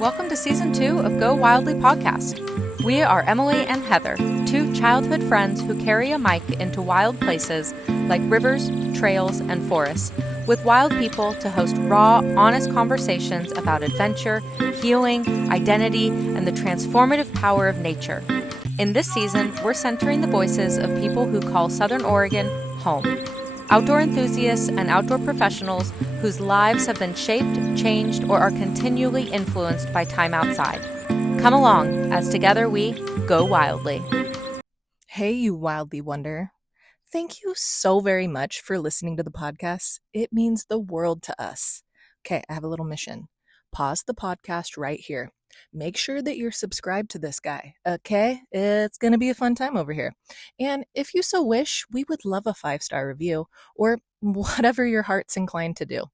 Welcome to Season 2 of Go Wildly podcast. We are Emily and Heather, two childhood friends who carry a mic into wild places like rivers, trails, and forests, with wild people to host raw, honest conversations about adventure, healing, identity, and the transformative power of nature. In this season, we're centering the voices of people who call Southern Oregon home. Outdoor enthusiasts and outdoor professionals whose lives have been shaped, changed, or are continually influenced by time outside. Come along as together we go wildly. Hey, you wildly wonder. Thank you so very much for listening to the podcast. It means the world to us. Okay, I have a little mission. Pause the podcast right here. Make sure that you're subscribed to this guy, okay? It's going to be a fun time over here. And if you so wish, we would love a 5-star review or whatever your heart's inclined to do.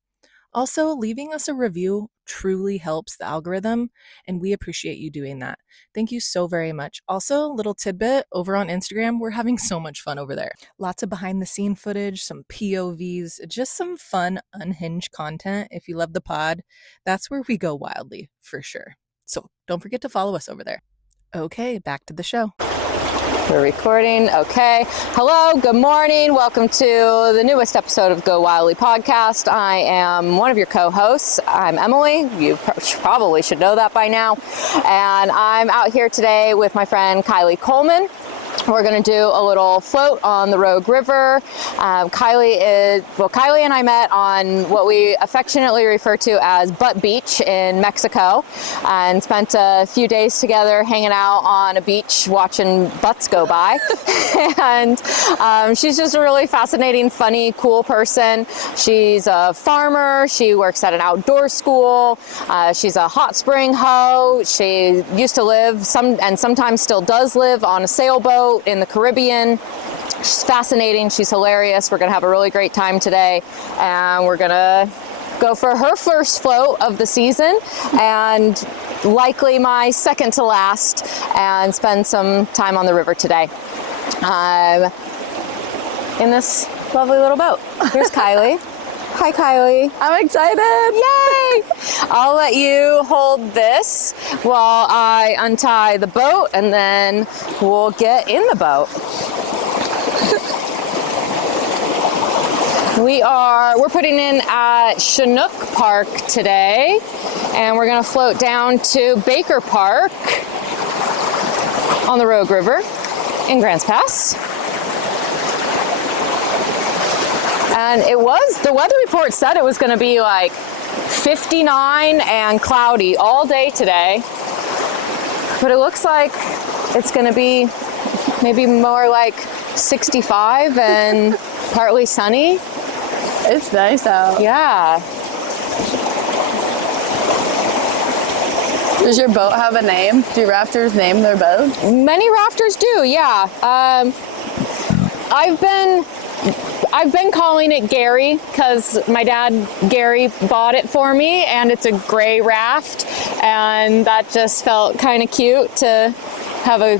Also, leaving us a review truly helps the algorithm, and we appreciate you doing that. Thank you so very much. Also, little tidbit, over on Instagram, we're having so much fun over there. Lots of behind-the-scene footage, some POVs, just some fun, unhinged content. If you love the pod, that's where we go wildly, for sure. So don't forget to follow us over there. Okay, back to the show. We're recording. Okay. Hello. Good morning. Welcome to the newest episode of Go Wildly podcast. I am one of your co-hosts. I'm Emily. You probably should know that by now. And I'm out here today with my friend Kylie Kuhlmann. We're going to do a little float on the Rogue River. Kylie and I met on what we affectionately refer to as Butt Beach in Mexico, and spent a few days together hanging out on a beach watching butts go by. And she's just a really fascinating, funny, cool person. She's a farmer. She works at an outdoor school. She's a hot spring hoe. She used to live, and sometimes still does live, on a sailboat in the Caribbean. She's fascinating. She's hilarious. We're gonna have a really great time today, and we're gonna go for her first float of the season, and likely my second to last, and spend some time on the river today in this lovely little boat. Here's Kylie. Hi, Kylie. I'm excited. Yay! I'll let you hold this while I untie the boat, and then we'll get in the boat. We're putting in at Chinook Park today, and we're gonna float down to Baker Park on the Rogue River in Grants Pass. And the weather report said it was going to be like 59 and cloudy all day today. But it looks like it's going to be maybe more like 65 and partly sunny. It's nice out. Yeah. Does your boat have a name? Do rafters name their boats? Many rafters do, yeah. I've been calling it Gary because my dad, Gary, bought it for me, and it's a gray raft, and that just felt kind of cute to have a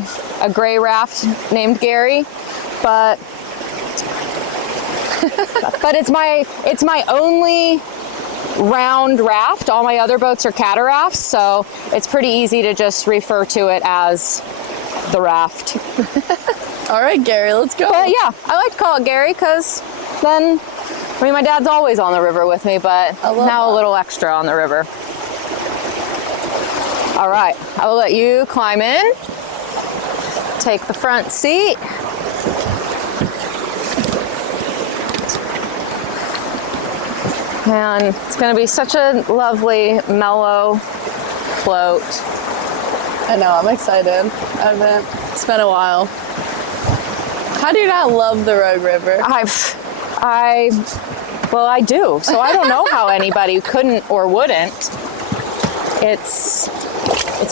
gray raft named Gary, but it's my only round raft. All my other boats are catarafts, so it's pretty easy to just refer to it as the raft. All right, Gary, let's go. But yeah, I like to call it Gary because then, my dad's always on the river with me, but now a little extra on the river. All right, I will let you climb in, take the front seat. And it's going to be such a lovely, mellow float. I know, I'm excited. It's been a while. How do you not love the Rogue River? I do. So I don't know how anybody couldn't or wouldn't. It's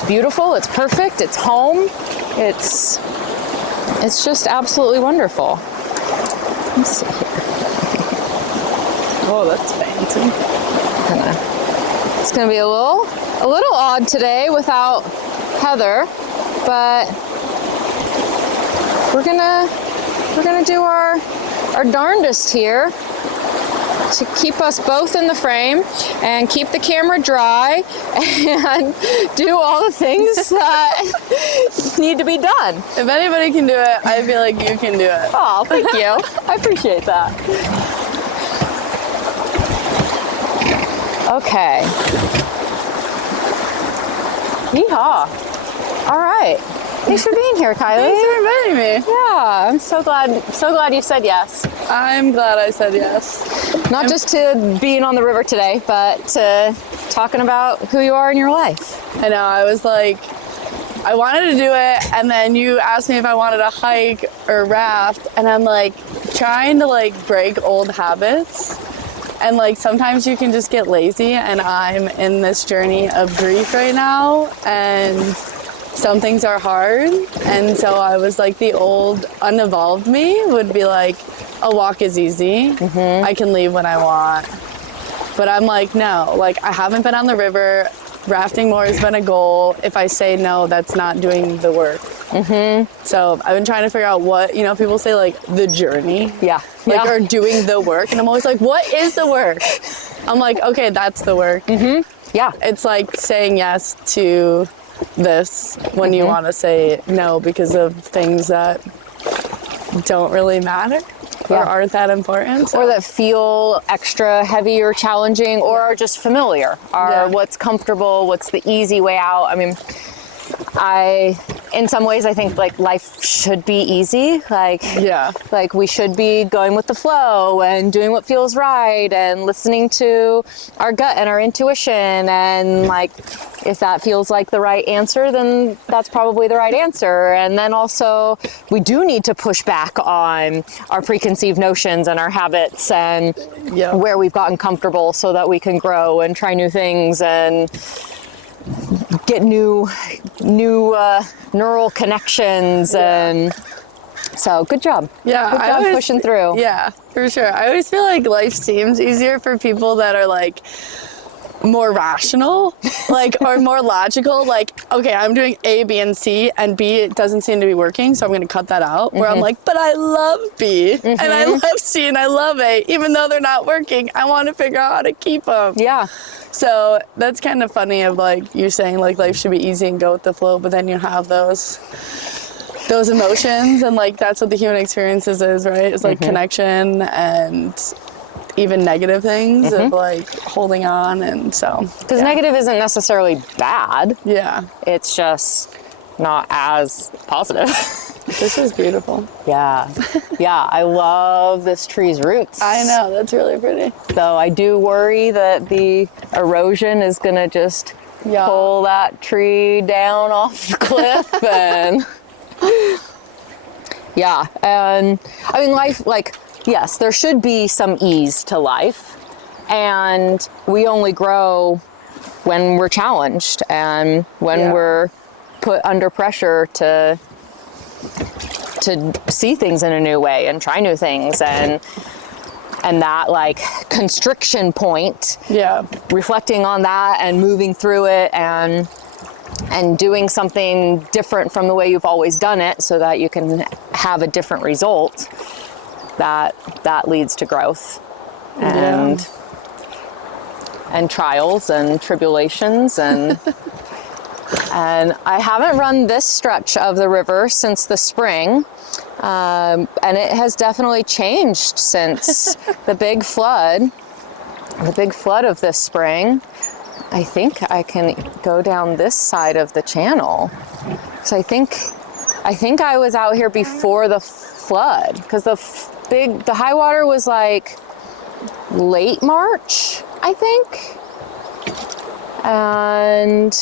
beautiful. It's perfect. It's home. It's just absolutely wonderful. Let's see here. Oh, that's fancy. It's gonna be a little odd today without Heather, but we're gonna do our darndest here. to keep us both in the frame and keep the camera dry and do all the things that need to be done. If anybody can do it, I feel like you can do it. Oh, thank you. I appreciate that. Okay. Yeehaw. All right. Thanks for being here, Kylie. Thanks for inviting me. Yeah, I'm so glad you said yes. I'm glad I said yes. Not just to being on the river today, but to talking about who you are in your life. I know, I was like, I wanted to do it, and then you asked me if I wanted to hike or raft, and I'm like trying to like break old habits. And like sometimes you can just get lazy, and I'm in this journey of grief right now, and some things are hard. And so I was like, the old unevolved me would be like, a walk is easy. I can leave when I want. But I'm like, no, like I haven't been on the river. Rafting more has been a goal. If I say no, that's not doing the work. So I've been trying to figure out what, you know, people say like the journey. Yeah. Like, or doing the work. And I'm always like, what is the work? I'm like, okay, that's the work. Yeah. It's like saying yes to this when you want to say no because of things that don't really matter or aren't that important. So. Or that feel extra heavy or challenging or are just familiar, are what's comfortable, what's the easy way out. I mean, in some ways, I think like life should be easy. Like we should be going with the flow and doing what feels right and listening to our gut and our intuition. And like, if that feels like the right answer, then that's probably the right answer. And then also we do need to push back on our preconceived notions and our habits and where we've gotten comfortable so that we can grow and try new things and get new neural connections. And so good job. Good job pushing through. Yeah, for sure. I always feel like life seems easier for people that are like more rational, like, or more logical. Like, okay, I'm doing A, B, and C, and B, it doesn't seem to be working, so I'm going to cut that out. Where I'm like, but I love B, and I love C, and I love A. Even though they're not working, I want to figure out how to keep them. Yeah. So that's kind of funny of like, you're saying like life should be easy and go with the flow, but then you have those emotions, and like that's what the human experiences is, right? It's like connection and even negative things of like holding on. And so because negative isn't necessarily bad, it's just not as positive. This is beautiful. Yeah, I love this tree's roots. I know, that's really pretty. Though I do worry that the erosion is gonna just pull that tree down off the cliff. And and I mean, life, like, yes, there should be some ease to life, and we only grow when we're challenged and when we're put under pressure to see things in a new way and try new things, and that like constriction point, reflecting on that and moving through it and doing something different from the way you've always done it so that you can have a different result, that leads to growth and trials and tribulations. And and I haven't run this stretch of the river since the spring, and it has definitely changed since the big flood of this spring. I think I can go down this side of the channel. So I think I was out here before the flood, because the high water was like late March, I think. And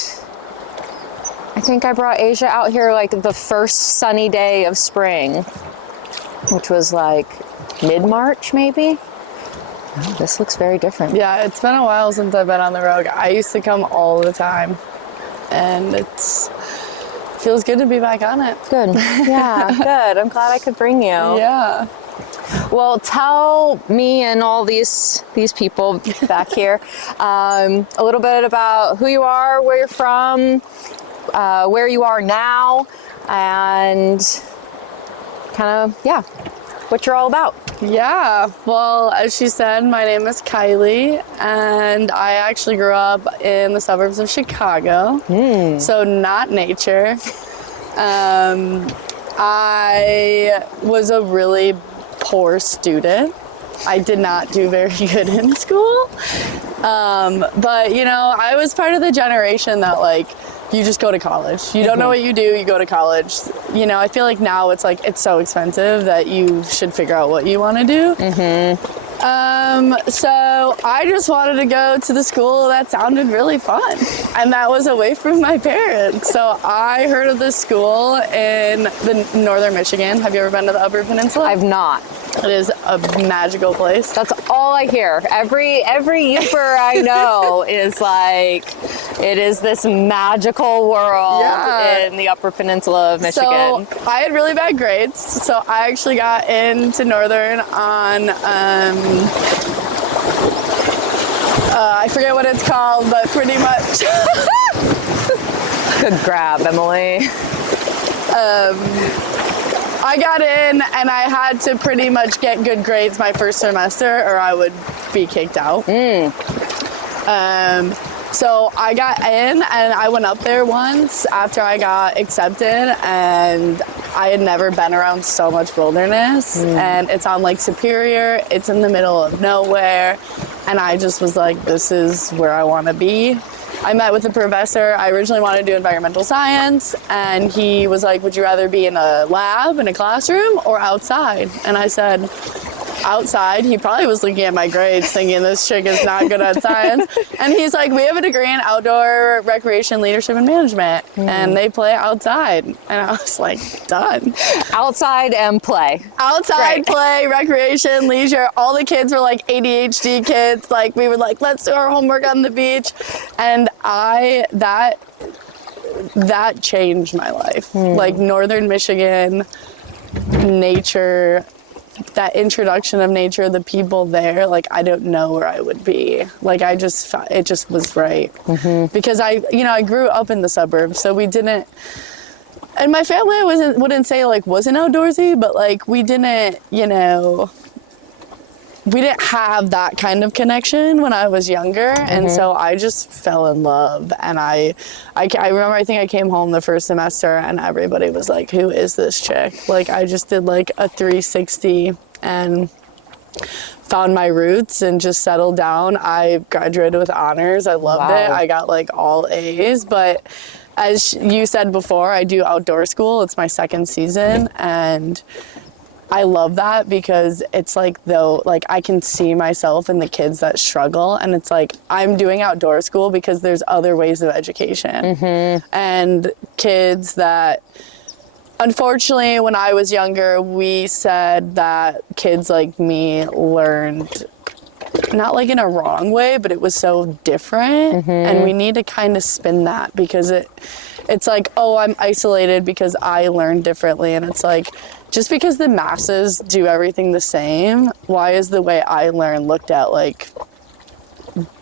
I think I brought Asia out here like the first sunny day of spring, which was like mid-March maybe. Oh, this looks very different. Yeah, it's been a while since I've been on the road. I used to come all the time, and it feels good to be back on it. Good. Yeah, good. I'm glad I could bring you. Yeah. Well, tell me and all these people back here a little bit about who you are, where you're from, where you are now, and kind of, what you're all about. Yeah, well, as she said, my name is Kylie, and I actually grew up in the suburbs of Chicago, so not nature. I was a really poor student. I did not do very good in school, but you know, I was part of the generation that like, you just go to college. You don't know what you do, you go to college. You know, I feel like now it's like, it's so expensive that you should figure out what you want to do. So I just wanted to go to the school that sounded really fun, and that was away from my parents. So I heard of this school in the northern Michigan. Have you ever been to the Upper Peninsula? I've not. It is a magical place. That's all I hear. Every Youper I know is like, it is this magical world in the Upper Peninsula of Michigan. So I had really bad grades, so I actually got into Northern on, I forget what it's called, but pretty much. Good grab, Emily. I got in and I had to pretty much get good grades my first semester or I would be kicked out. So I got in and I went up there once after I got accepted, and I had never been around so much wilderness, and it's on Lake Superior. It's in the middle of nowhere, and I just was like, this is where I want to be. I met with the professor. I originally wanted to do environmental science, and he was like, would you rather be in a lab, in a classroom, or outside? And I said, outside. He probably was looking at my grades thinking this chick is not good at science. And he's like, we have a degree in outdoor recreation, leadership, and management, and they play outside. And I was like, done. Outside and play. Outside, play, recreation, leisure. All the kids were like ADHD kids. Like, we were like, let's do our homework on the beach. And that changed my life. Like, northern Michigan, nature, that introduction of nature, the people there, like, I don't know where I would be. Like, it just was right. Because I grew up in the suburbs, so we didn't, and my family wouldn't say like wasn't outdoorsy, but like we didn't have that kind of connection when I was younger. And so I just fell in love. And I remember, I think I came home the first semester and everybody was like, who is this chick? Like, I just did like a 360 and found my roots and just settled down. I graduated with honors. I loved it. I got like all A's. But as you said before, I do outdoor school. It's my second season, and I love that because it's like, though, like I can see myself in the kids that struggle, and it's like I'm doing outdoor school because there's other ways of education. And kids that, unfortunately, when I was younger, we said that kids like me learned not like in a wrong way, but it was so different. And we need to kind of spin that, because it's like, oh, I'm isolated because I learned differently. And it's like, just because the masses do everything the same, why is the way I learn looked at like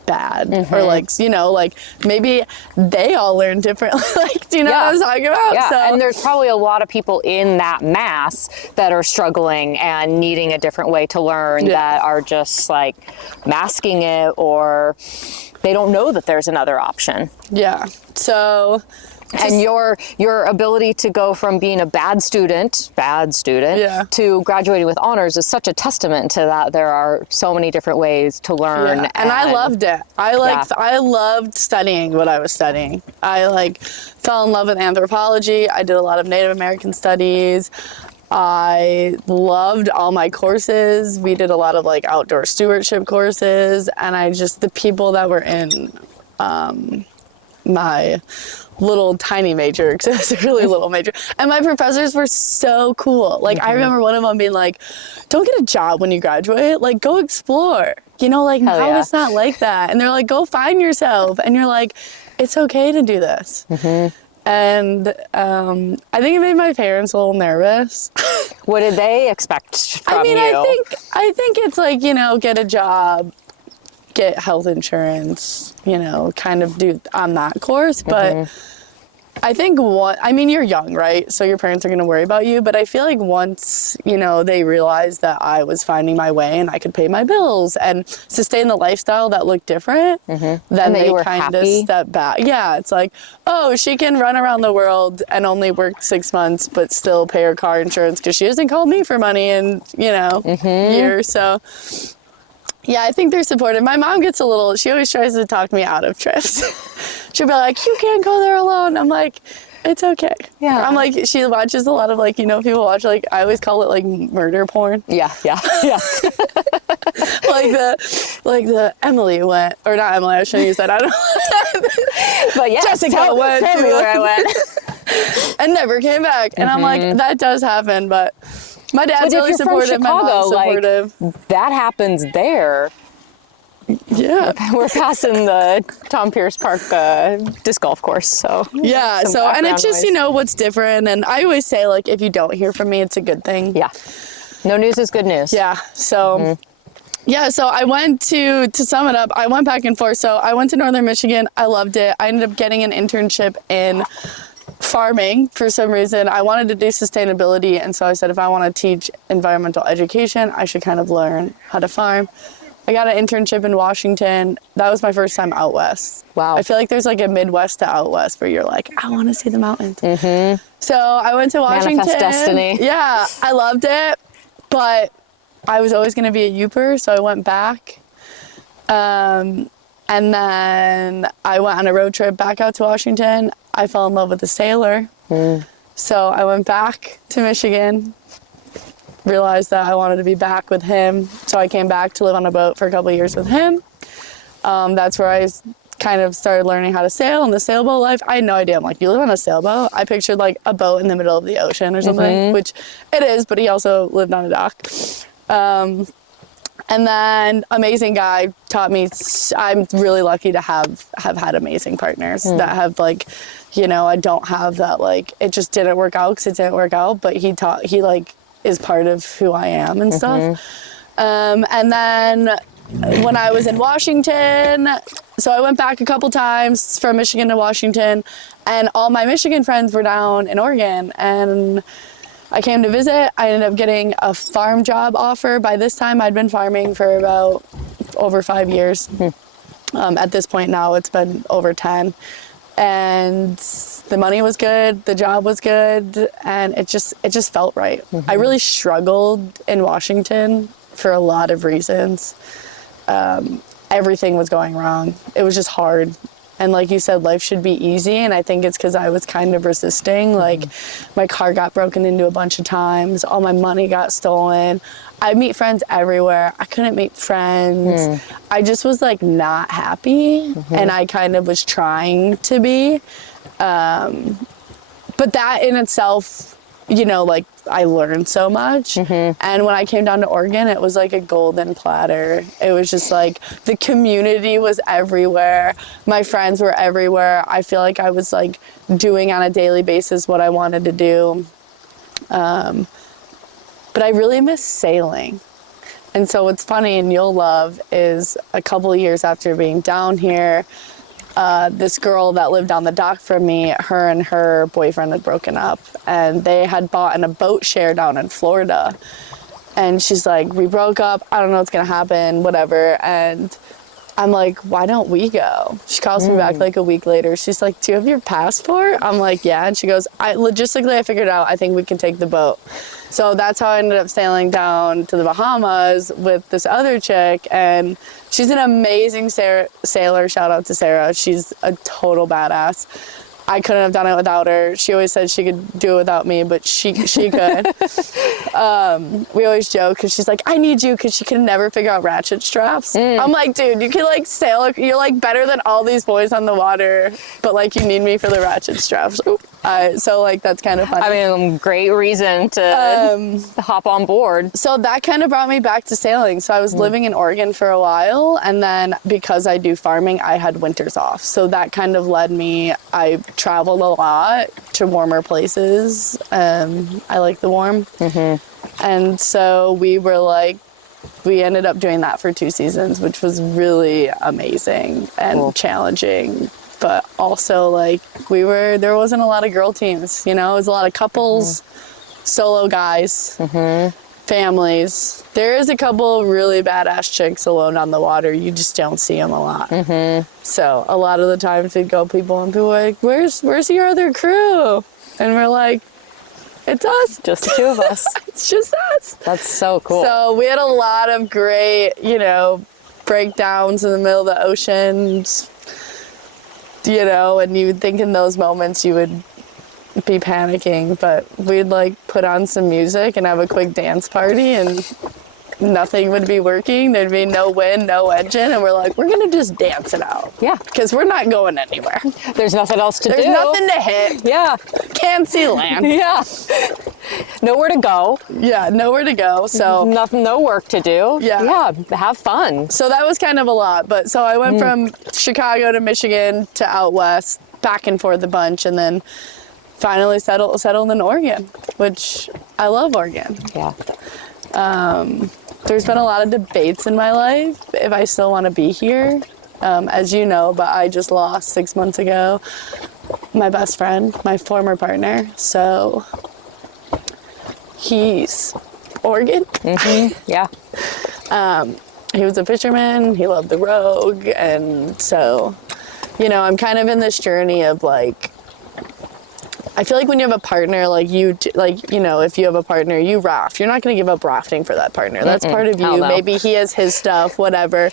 bad? Or like, like maybe they all learn differently. Like, do you know what I'm talking about? Yeah, So, and there's probably a lot of people in that mass that are struggling and needing a different way to learn that are just like masking it, or they don't know that there's another option. Yeah. So, and your ability to go from being a bad student to graduating with honors is such a testament to that. There are so many different ways to learn. And I loved it. I loved studying what I was studying. I like fell in love with anthropology. I did a lot of Native American studies. I loved all my courses. We did a lot of like outdoor stewardship courses, and the people that were in my little tiny major, because it was a really little major, and my professors were so cool. Like, I remember one of them being like, don't get a job when you graduate, like go explore, like now it's not like that. And they're like, go find yourself. And you're like, it's okay to do this. And I think it made my parents a little nervous. What did they expect from you? I think it's like, get a job, get health insurance, kind of do on that course. But I think you're young, right? So your parents are going to worry about you. But I feel like once, they realized that I was finding my way and I could pay my bills and sustain the lifestyle that looked different, then they kind of stepped back. Yeah, it's like, oh, she can run around the world and only work 6 months, but still pay her car insurance because she hasn't called me for money in, years. So yeah, I think they're supportive. My mom she always tries to talk me out of trips. She'll be like, you can't go there alone. I'm like, it's okay. Yeah. I'm like, she watches a lot of people watch I always call it murder porn. Yeah. like the Emily went, or not Emily, I shouldn't use that. I don't know. But yeah, Jessica went. Tell me where I went. And never came back. And I'm like, that does happen, but my dad's really supportive. My mom's supportive. That happens there. Yeah. We're passing the Tom Pierce Park disc golf course, so. Yeah, and it's just, what's different. And I always say, if you don't hear from me, it's a good thing. Yeah. No news is good news. Yeah, so. Yeah, so I went to sum it up, I went back and forth. So I went to Northern Michigan. I loved it. I ended up getting an internship in farming for some reason. I wanted to do sustainability, and so I said if I want to teach environmental education, I should kind of learn how to farm. I got an internship in Washington. That was my first time out west. Wow. I feel like there's a Midwest to out west where you're like, I want to see the mountains. So I went to Washington. Manifest destiny. Yeah, I loved it, but I was always going to be a Youper, so I went back. And then I went on a road trip back out to Washington. I fell in love with a sailor. So I went back to Michigan, realized that I wanted to be back with him. So I came back to live on a boat for a couple of years with him. That's where I kind of started learning how to sail and the sailboat life. I had no idea. I'm like, you live on a sailboat? I pictured a boat in the middle of the ocean or something, which it is, but he also lived on a dock. And then amazing guy taught me. I'm really lucky to have had amazing partners that have I don't have that it just didn't work out because it didn't work out, but he is part of who I am and stuff. And then when I was in Washington, so I went back a couple times from Michigan to Washington, and all my Michigan friends were down in Oregon, and I came to visit. I ended up getting a farm job offer. By this time, I'd been farming for about over 5 years. At this point now, it's been over 10. And the money was good, the job was good, and it just felt right. I really struggled in Washington for a lot of reasons. Everything was going wrong. It was just hard. And like you said, life should be easy, and I think it's because I was kind of resisting. My car got broken into a bunch of times, all my money got stolen. I meet friends everywhere. I couldn't meet friends. I just was not happy, and I kind of was trying to be. But that in itself, I learned so much. And when I came down to Oregon, it was like a golden platter. It was just the community was everywhere. My friends were everywhere. I feel like I was doing on a daily basis what I wanted to do. But I really miss sailing. And so what's funny and you'll love is a couple of years after being down here, this girl that lived on the dock from me, her and her boyfriend had broken up, and they had bought a boat share down in Florida. And she's like, we broke up, I don't know what's gonna happen, whatever. And I'm like, why don't we go? She calls me back a week later. She's like, do you have your passport? I'm like, yeah. And she goes, logistically, I figured out, I think we can take the boat. So that's how I ended up sailing down to the Bahamas with this other chick, and she's an amazing sailor. Shout out to Sarah. She's a total badass. I couldn't have done it without her. She always said she could do it without me, but she could. We always joke because she's like, I need you, because she can never figure out ratchet straps. I'm like, dude, you can sail. You're better than all these boys on the water, but you need me for the ratchet straps. So that's kind of funny. I mean, great reason to hop on board. So that kind of brought me back to sailing. So I was living in Oregon for a while, and then because I do farming, I had winters off. So that kind of led me, I traveled a lot to warmer places. I like the warm. And so we ended up doing that for 2 seasons, which was really amazing and challenging. but also like there wasn't a lot of girl teams, you know, it was a lot of couples, solo guys, families. There is a couple really badass chicks alone on the water. You just don't see them a lot. So a lot of the times we'd go people and people were like, where's your other crew? And we're like, it's us. Just the two of us. It's just us. That's so cool. So we had a lot of great, you know, breakdowns in the middle of the ocean, you know, and you would think in those moments you would be panicking, but we'd like put on some music and have a quick dance party and nothing would be working. There'd be no wind, no engine, and we're like, we're gonna just dance it out. Yeah. Because we're not going anywhere. There's nothing else to do. There's nothing to hit. Yeah. Can't see land. Yeah. Nowhere to go. Yeah, nowhere to go. So Nothing, no work to do. Yeah. Yeah, have fun. So that was kind of a lot. But so I went from Chicago to Michigan to out west, back and forth a bunch, and then finally settled in Oregon, which I love Oregon. Yeah. There's been a lot of debates in my life if I still want to be here, as you know, but I just lost 6 months ago my best friend, my former partner. So he's Oregon. Yeah. He was a fisherman. He loved the Rogue. And so, you know, I'm kind of in this journey of like, I feel like when you have a partner, like you know, if you have a partner, you raft. You're not going to give up rafting for that partner. That's part of you. Hell no. Maybe he has his stuff, whatever.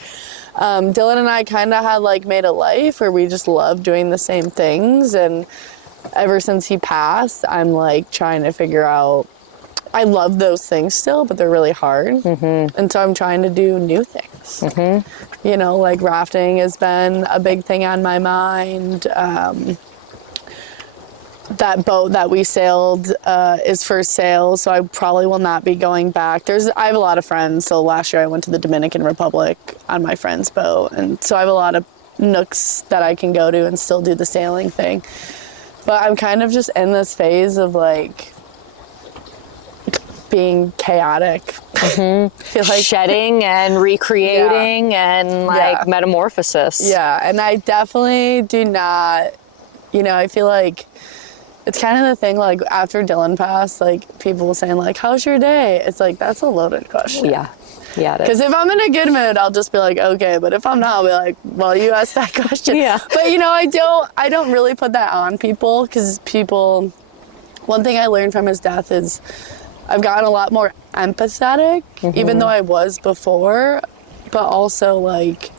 Dylan and I kind of had like made a life where we just love doing the same things. And ever since he passed, I'm like trying to figure out, I love those things still, but they're really hard. And so I'm trying to do new things. You know, like rafting has been a big thing on my mind. That boat that we sailed is for sale, so I probably will not be going back. I have a lot of friends, so last year I went to the Dominican Republic on my friend's boat, and so I have a lot of nooks that I can go to and still do the sailing thing. But I'm kind of just in this phase of like being chaotic. Feel like shedding and recreating and like metamorphosis. Yeah, and I definitely do not, you know, I feel like it's kind of the thing, like, after Dylan passed, like, people saying, like, how's your day? It's like, that's a loaded question. Yeah. Yeah. Because if I'm in a good mood, I'll just be like, okay. But if I'm not, I'll be like, well, you asked that question. Yeah. But, you know, I don't really put that on people, because one thing I learned from his death is I've gotten a lot more empathetic, even though I was before, but also, like,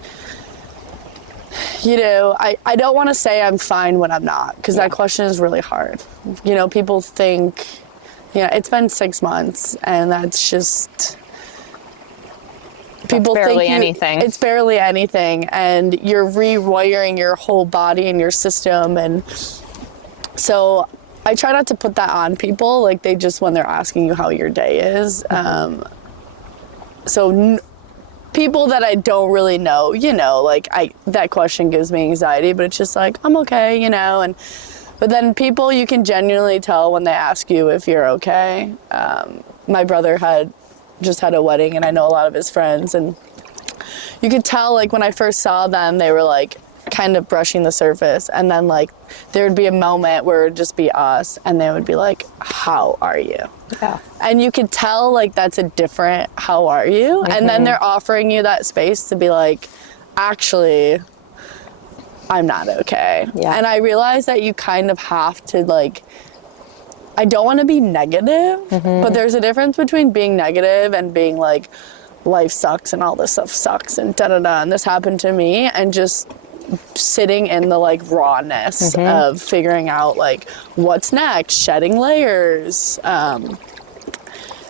you know, I don't want to say I'm fine when I'm not, because that question is really hard. You know, people think, it's been 6 months, and that's just, people barely think anything. It's barely anything, and you're rewiring your whole body and your system, and so I try not to put that on people, like they just, when they're asking you how your day is. People that I don't really know, you know, like that question gives me anxiety, but it's just like, I'm okay, you know, but then people, you can genuinely tell when they ask you if you're okay. My brother just had a wedding, and I know a lot of his friends, and you could tell, like, when I first saw them, they were like kind of brushing the surface, and then like there would be a moment where it would just be us, and they would be like, how are you? Yeah. And you could tell, like, that's a different how are you? And then they're offering you that space to be like, actually, I'm not okay. Yeah. And I realized that you kind of have to, like, I don't want to be negative, but there's a difference between being negative and being like, life sucks and all this stuff sucks and da-da-da, and this happened to me, and just sitting in the, like, rawness of figuring out, like, what's next, shedding layers.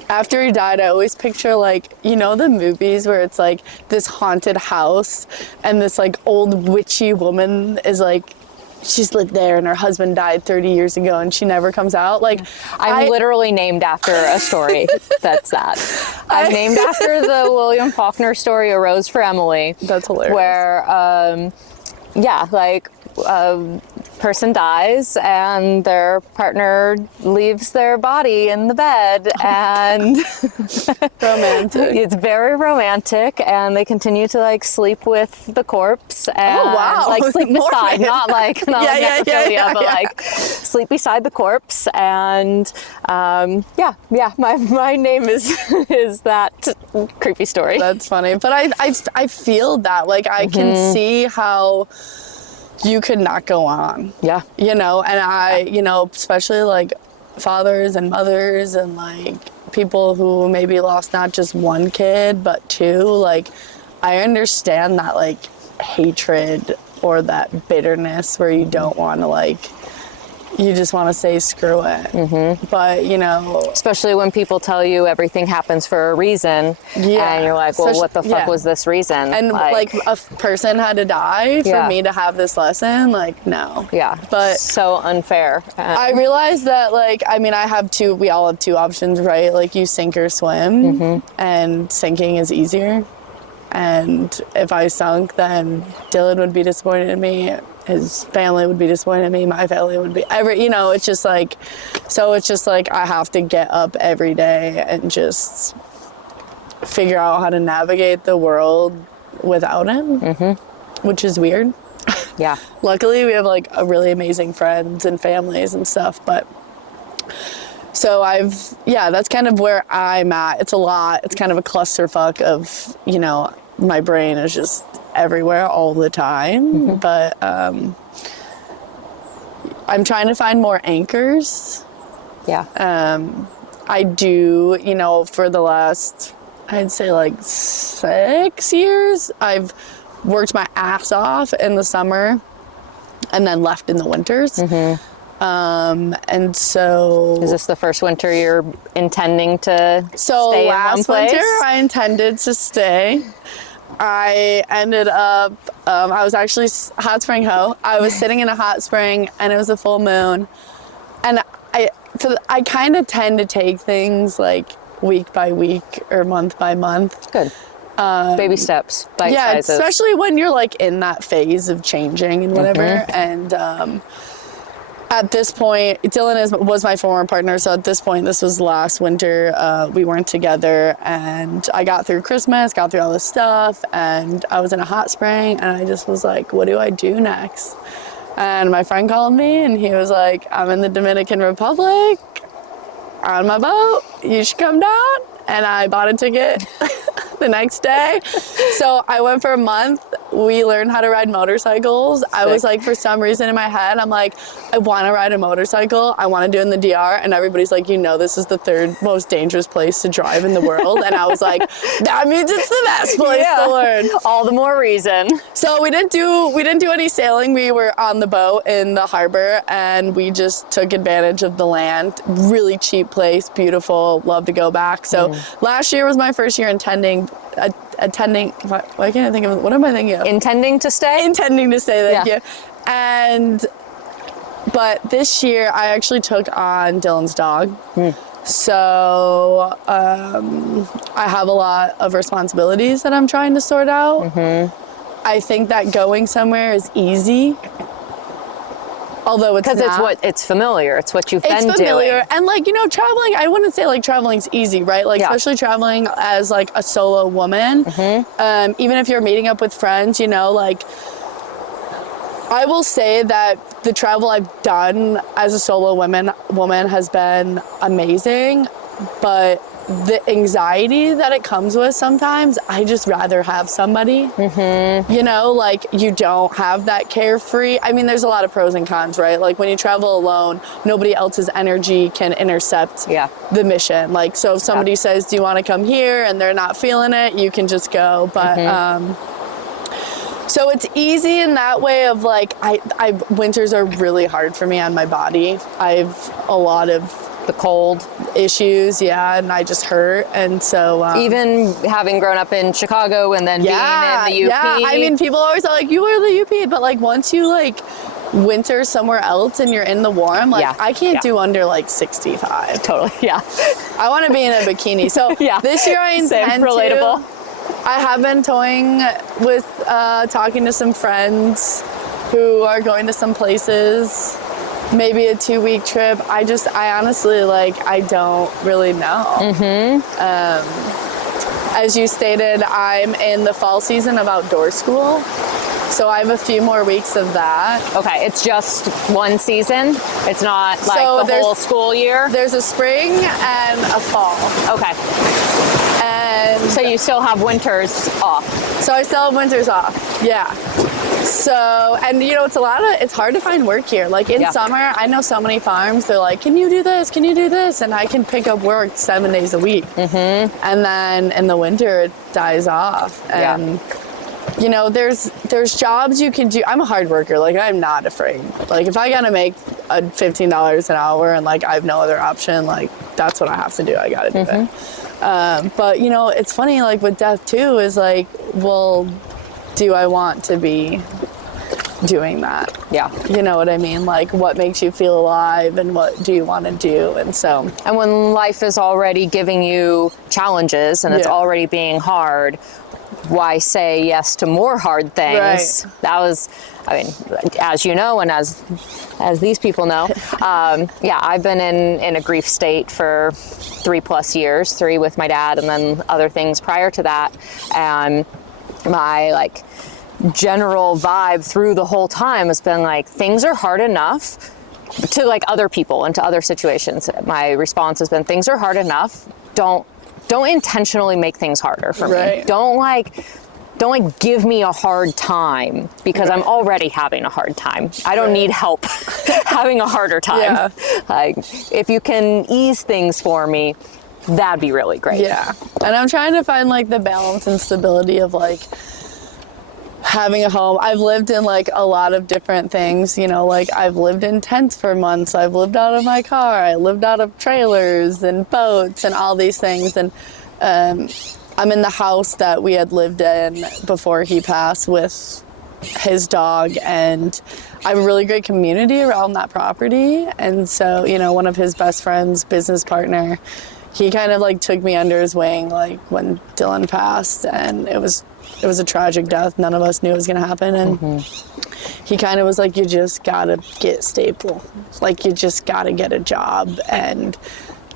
After he died, I always picture, like, you know, the movies where it's like this haunted house and this, like, old witchy woman is like, she's lived there and her husband died 30 years ago and she never comes out. Like, I'm literally named after a story that's that. I'm named after the William Faulkner story, A Rose for Emily. That's hilarious. Where, person dies and their partner leaves their body in the bed, and Romantic. it's very romantic, and they continue to like sleep with the corpse and wow. like sleep beside, Morbid. not like necrophilia, but like sleep beside the corpse. And my name is that creepy story. That's funny, but I feel that, like, I can see how you could not go on. Yeah. You know, and I, you know, especially like fathers and mothers and like people who maybe lost not just one kid, but two, like, I understand that like hatred or that bitterness where you don't want to, like, you just want to say screw it. But, you know, especially when people tell you everything happens for a reason, and you're like, well, what the fuck was this reason? And like a person had to die for me to have this lesson, like, no. Yeah, but so unfair. I realized that, like, I mean, we all have two options, right? Like, you sink or swim, and sinking is easier. And if I sunk, then Dylan would be disappointed in me. His family would be disappointed in me. My family would be you know, it's just like, so it's just like I have to get up every day and just figure out how to navigate the world without him, which is weird. Yeah. Luckily, we have like a really amazing friends and families and stuff, but so that's kind of where I'm at. It's a lot. It's kind of a clusterfuck of, you know, my brain is just everywhere all the time. But I'm trying to find more anchors. Yeah. I do, you know, for the last, I'd say like 6 years, I've worked my ass off in the summer and then left in the winters. And so... Is this the first winter you're intending to stay in one place? So last winter I intended to stay. I ended up, I was actually hot spring hoe. I was sitting in a hot spring and it was a full moon. And I kind of tend to take things like week by week or month by month. Good. Baby steps, bite sizes. Especially when you're like in that phase of changing and whatever. And at this point, Dylan was my former partner, so at this point, this was last winter, we weren't together, and I got through Christmas, got through all this stuff, and I was in a hot spring, and I just was like, what do I do next? And my friend called me, and he was like, I'm in the Dominican Republic, on my boat, you should come down. And I bought a ticket the next day. So I went for a month. We learned how to ride motorcycles. Sick. I was like, for some reason in my head, I'm like, I want to ride a motorcycle. I want to do it in the DR. And everybody's like, you know, this is the 3rd most dangerous place to drive in the world. And I was like, that means it's the best place to learn. All the more reason. So we didn't do any sailing. We were on the boat in the harbor and we just took advantage of the land. Really cheap place, beautiful, love to go back. So last year was my first year attending, why can't I think of, what am I thinking of? Intending to stay, thank you. But this year I actually took on Dylan's dog. So I have a lot of responsibilities that I'm trying to sort out. I think that going somewhere is easy. Although it's because it's familiar. It's what you've been doing. It's familiar. And like, you know, traveling, I wouldn't say like traveling's easy, right? Like especially traveling as like a solo woman. Even if you're meeting up with friends, you know, like I will say that the travel I've done as a solo woman has been amazing, but the anxiety that it comes with sometimes, I just rather have somebody. You know, like you don't have that carefree. I mean, there's a lot of pros and cons, right? Like when you travel alone, nobody else's energy can intercept the mission. Like, so if somebody says, do you want to come here? And they're not feeling it, you can just go. But, so it's easy in that way of like, winters are really hard for me on my body. I've a lot of the cold issues, and I just hurt. And so even having grown up in Chicago and then being in the UP. I mean, people always are like, you are the UP, but like once you like winter somewhere else and you're in the warm, like I can't do under like 65. Totally, I want to be in a bikini. So this year I intend relatable. I have been toying with talking to some friends who are going to some places, maybe a 2-week trip. I honestly, like, I don't really know. As you stated, I'm in the fall season of outdoor school, so I have a few more weeks of that. Okay, it's just one season? It's not like the whole school year? There's a spring and a fall. Okay. And so you still have winters off? So I still have winters off, yeah. So, and you know, it's hard to find work here. Like in summer, I know so many farms, they're like, can you do this? Can you do this? And I can pick up work 7 days a week. And then in the winter, it dies off. And, you know, there's jobs you can do. I'm a hard worker. Like, I'm not afraid. Like, if I got to make $15 an hour and, like, I have no other option, like, that's what I have to do. I got to do it. But, you know, it's funny, like, with death, too, is, like, well, do I want to be doing that? Yeah. You know what I mean? Like, what makes you feel alive and what do you want to do? And so. And when life is already giving you challenges and it's already being hard, why say yes to more hard things? Right. That was, I mean, as you know, and as these people know, I've been in a grief state for 3+ years, 3 with my dad and then other things prior to that. And my like general vibe through the whole time has been like, things are hard enough to like other people and to other situations. My response has been, things are hard enough. Don't intentionally make things harder for me. Don't give me a hard time because I'm already having a hard time. I don't need help having a harder time. Like, if you can ease things for me, that'd be really great. Yeah. And I'm trying to find like the balance and stability of like having a home. I've lived in like a lot of different things, you know, like I've lived in tents for months. I've lived out of my car. I lived out of trailers and boats and all these things. And I'm in the house that we had lived in before he passed with his dog, and I have a really great community around that property. And so, you know, one of his best friends, business partner, he kind of like took me under his wing like when Dylan passed, and it was a tragic death. None of us knew it was going to happen. And he kind of was like, you just got to get stable. Like, you just got to get a job and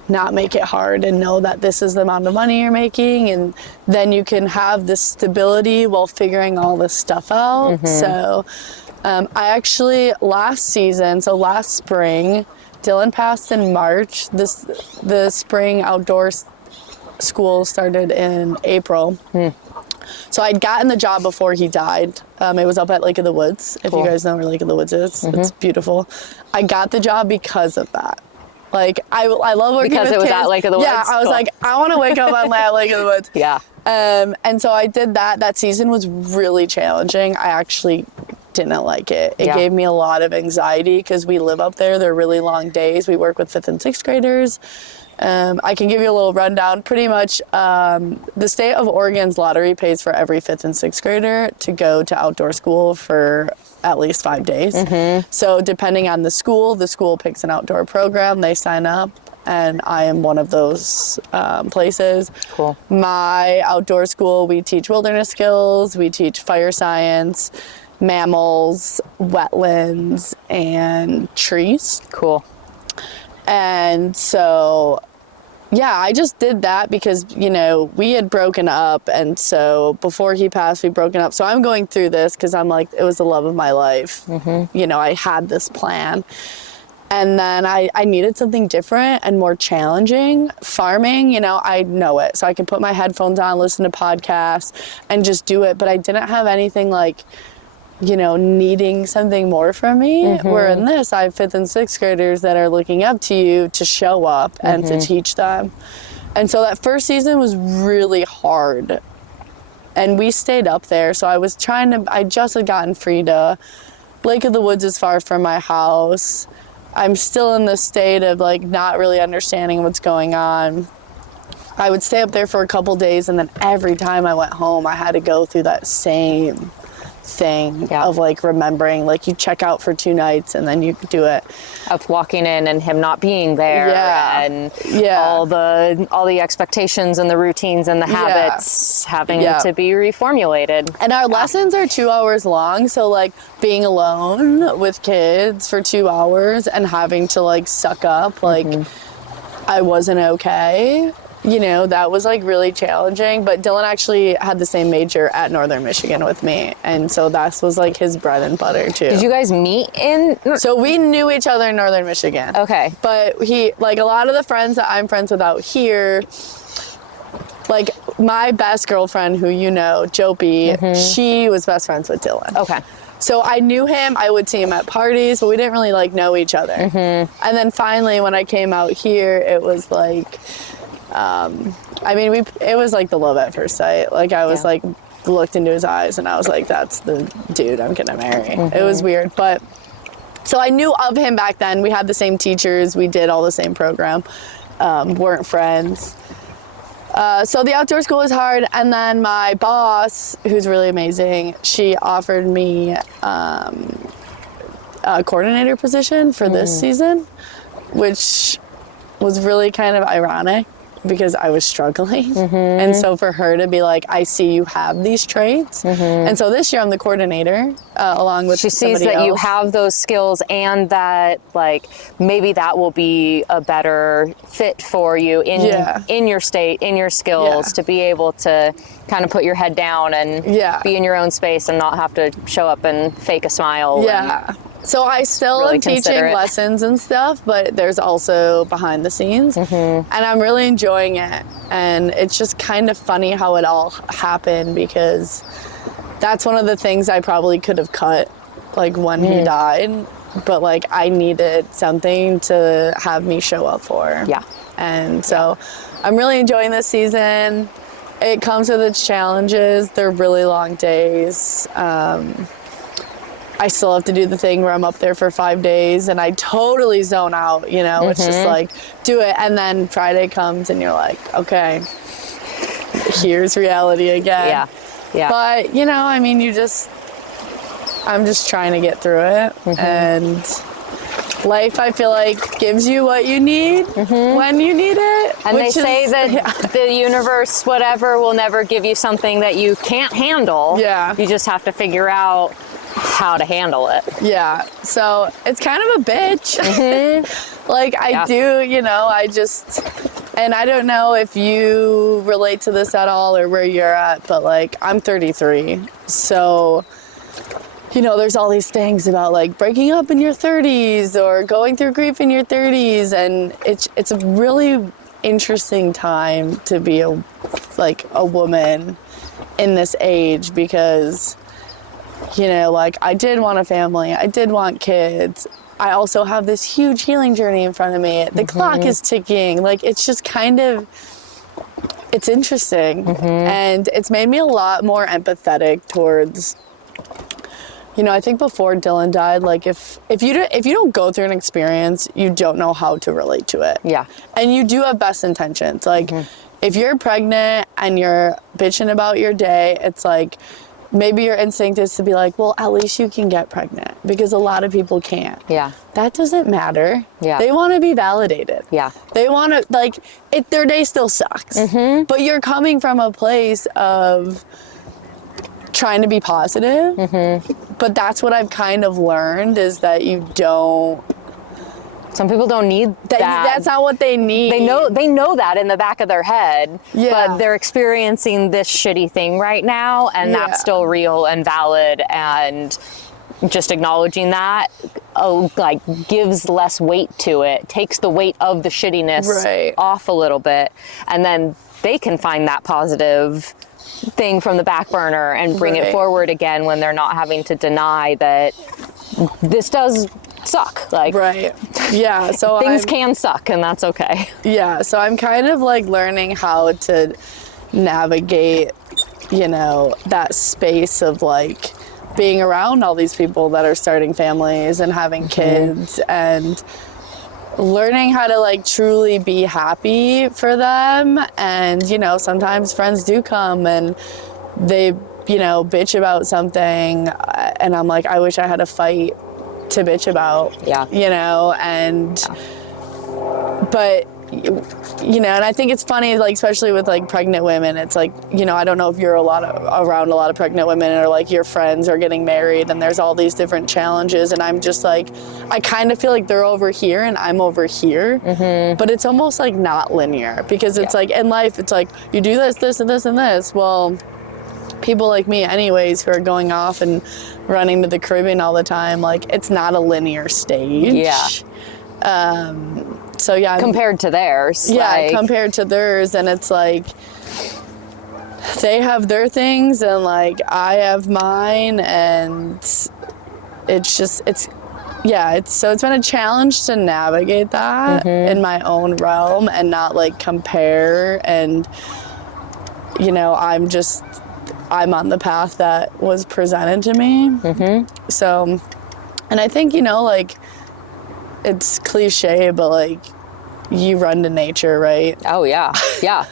not make it hard and know that this is the amount of money you're making. And then you can have this stability while figuring all this stuff out. So I actually, last spring, Dylan passed in March. The spring outdoor school started in April. So I'd gotten the job before he died. It was up at Lake of the Woods. If you guys know where Lake of the Woods is, it's beautiful. I got the job because of that. Like, I love working with kids. Because it was at Lake of the Woods? Yeah, I was like, I want to wake up on Lake of the Woods. And so I did that. That season was really challenging. I actually didn't like it. It gave me a lot of anxiety because we live up there. They're really long days. We work with 5th and 6th graders. I can give you a little rundown. Pretty much, the state of Oregon's lottery pays for every 5th and 6th grader to go to outdoor school for at least 5 days. So depending on the school picks an outdoor program. They sign up, and I am one of those places. Cool. My outdoor school, we teach wilderness skills. We teach fire science, mammals, wetlands, and trees. Cool. And so, yeah, I just did that because, you know, we had broken up. And so before he passed, we'd broken up. So I'm going through this because I'm like, it was the love of my life. You know, I had this plan. And then I needed something different and more challenging. Farming, you know, I know it. So I can put my headphones on, listen to podcasts, and just do it. But I didn't have anything like, you know, needing something more from me. Where in this, I have 5th and 6th graders that are looking up to you to show up and to teach them. And so that first season was really hard. And we stayed up there. So I just had gotten Frida. Lake of the Woods is far from my house. I'm still in the state of like not really understanding what's going on. I would stay up there for a couple days, and then every time I went home, I had to go through that same thing Yeah. of like remembering, like you check out for 2 nights and then you do it. Of walking in and him not being there, Yeah. and Yeah. all the expectations and the routines and the habits having to be reformulated. And our lessons are 2 hours long, so like being alone with kids for 2 hours and having to like suck up like I wasn't okay. You know, that was like really challenging, but Dylan actually had the same major at Northern Michigan with me, and so that was like his bread and butter too. Did you guys meet in? So we knew each other in Northern Michigan. Okay. But he, like a lot of the friends that I'm friends with out here, like my best girlfriend who you know, Jopie, she was best friends with Dylan. Okay. So I knew him, I would see him at parties, but we didn't really like know each other. And then finally when I came out here, it was like, I mean, it was like the love at first sight. Like I was like, looked into his eyes and I was like, that's the dude I'm gonna marry. It was weird, but so I knew of him back then. We had the same teachers, we did all the same program, weren't friends. So the outdoor school was hard, and then my boss, who's really amazing, she offered me a coordinator position for this season, which was really kind of ironic because I was struggling. And so for her to be like, I see you have these traits. And so this year I'm the coordinator along with She sees that you have those skills, and that like maybe that will be a better fit for you in your state, in your skills, to be able to kind of put your head down and be in your own space and not have to show up and fake a smile. So I still really am teaching lessons and stuff, but there's also behind the scenes, and I'm really enjoying it. And it's just kind of funny how it all happened, because that's one of the things I probably could have cut, like when he died, but like I needed something to have me show up for. And so I'm really enjoying this season. It comes with its challenges. They're really long days. I still have to do the thing where I'm up there for 5 days and I totally zone out, you know, it's just like, do it. And then Friday comes and you're like, okay, here's reality again. But, you know, I mean, I'm just trying to get through it. And life, I feel like, gives you what you need when you need it. And they say that the universe, whatever, will never give you something that you can't handle. You just have to figure out how to handle it. So it's kind of a bitch. Like I do, you know, and I don't know if you relate to this at all or where you're at, but like I'm 33. So, you know, there's all these things about like breaking up in your 30s or going through grief in your 30s. And it's a really interesting time to be a woman in this age, because you know, like I did want a family, I did want kids. I also have this huge healing journey in front of me. The clock is ticking. Like it's just kind of, it's interesting. And it's made me a lot more empathetic towards, you know, I think before Dylan died, like if you don't go through an experience, you don't know how to relate to it. And you do have best intentions. Like if you're pregnant and you're bitching about your day, it's like, maybe your instinct is to be like, well, at least you can get pregnant, because a lot of people can't. That doesn't matter. They want to be validated. They want to, like, their day still sucks. But you're coming from a place of trying to be positive. But that's what I've kind of learned, is that you don't. Some people don't need that. That's not what they need. They know that in the back of their head, but they're experiencing this shitty thing right now, and that's still real and valid, and just acknowledging that like gives less weight to it, takes the weight of the shittiness off a little bit, and then they can find that positive thing from the back burner and bring it forward again when they're not having to deny that this does suck. Like so things can suck, and that's okay. So I'm kind of like learning how to navigate, you know, that space of like being around all these people that are starting families and having kids, and learning how to like truly be happy for them. And you know, sometimes friends do come and they you know, bitch about something, and I'm like, I wish I had a fight to bitch about. Yeah. You know, and but you know, and I think it's funny, like, especially with like pregnant women, it's like, you know, I don't know if you're around a lot of pregnant women, or like your friends are getting married and there's all these different challenges, and I'm just like, I kind of feel like they're over here and I'm over here, but it's almost like not linear, because it's like in life, it's like you do this, this, and this, and this. Well, people like me anyways, who are going off and running to the Caribbean all the time, like, it's not a linear stage. Yeah. So yeah, Compared to theirs. yeah, like, compared to theirs, and it's like they have their things and like I have mine, and it's just it's been a challenge to navigate that in my own realm and not like compare, and you know, I'm on the path that was presented to me. So, and I think, you know, like, it's cliche, but like, you run to nature, right? Oh yeah,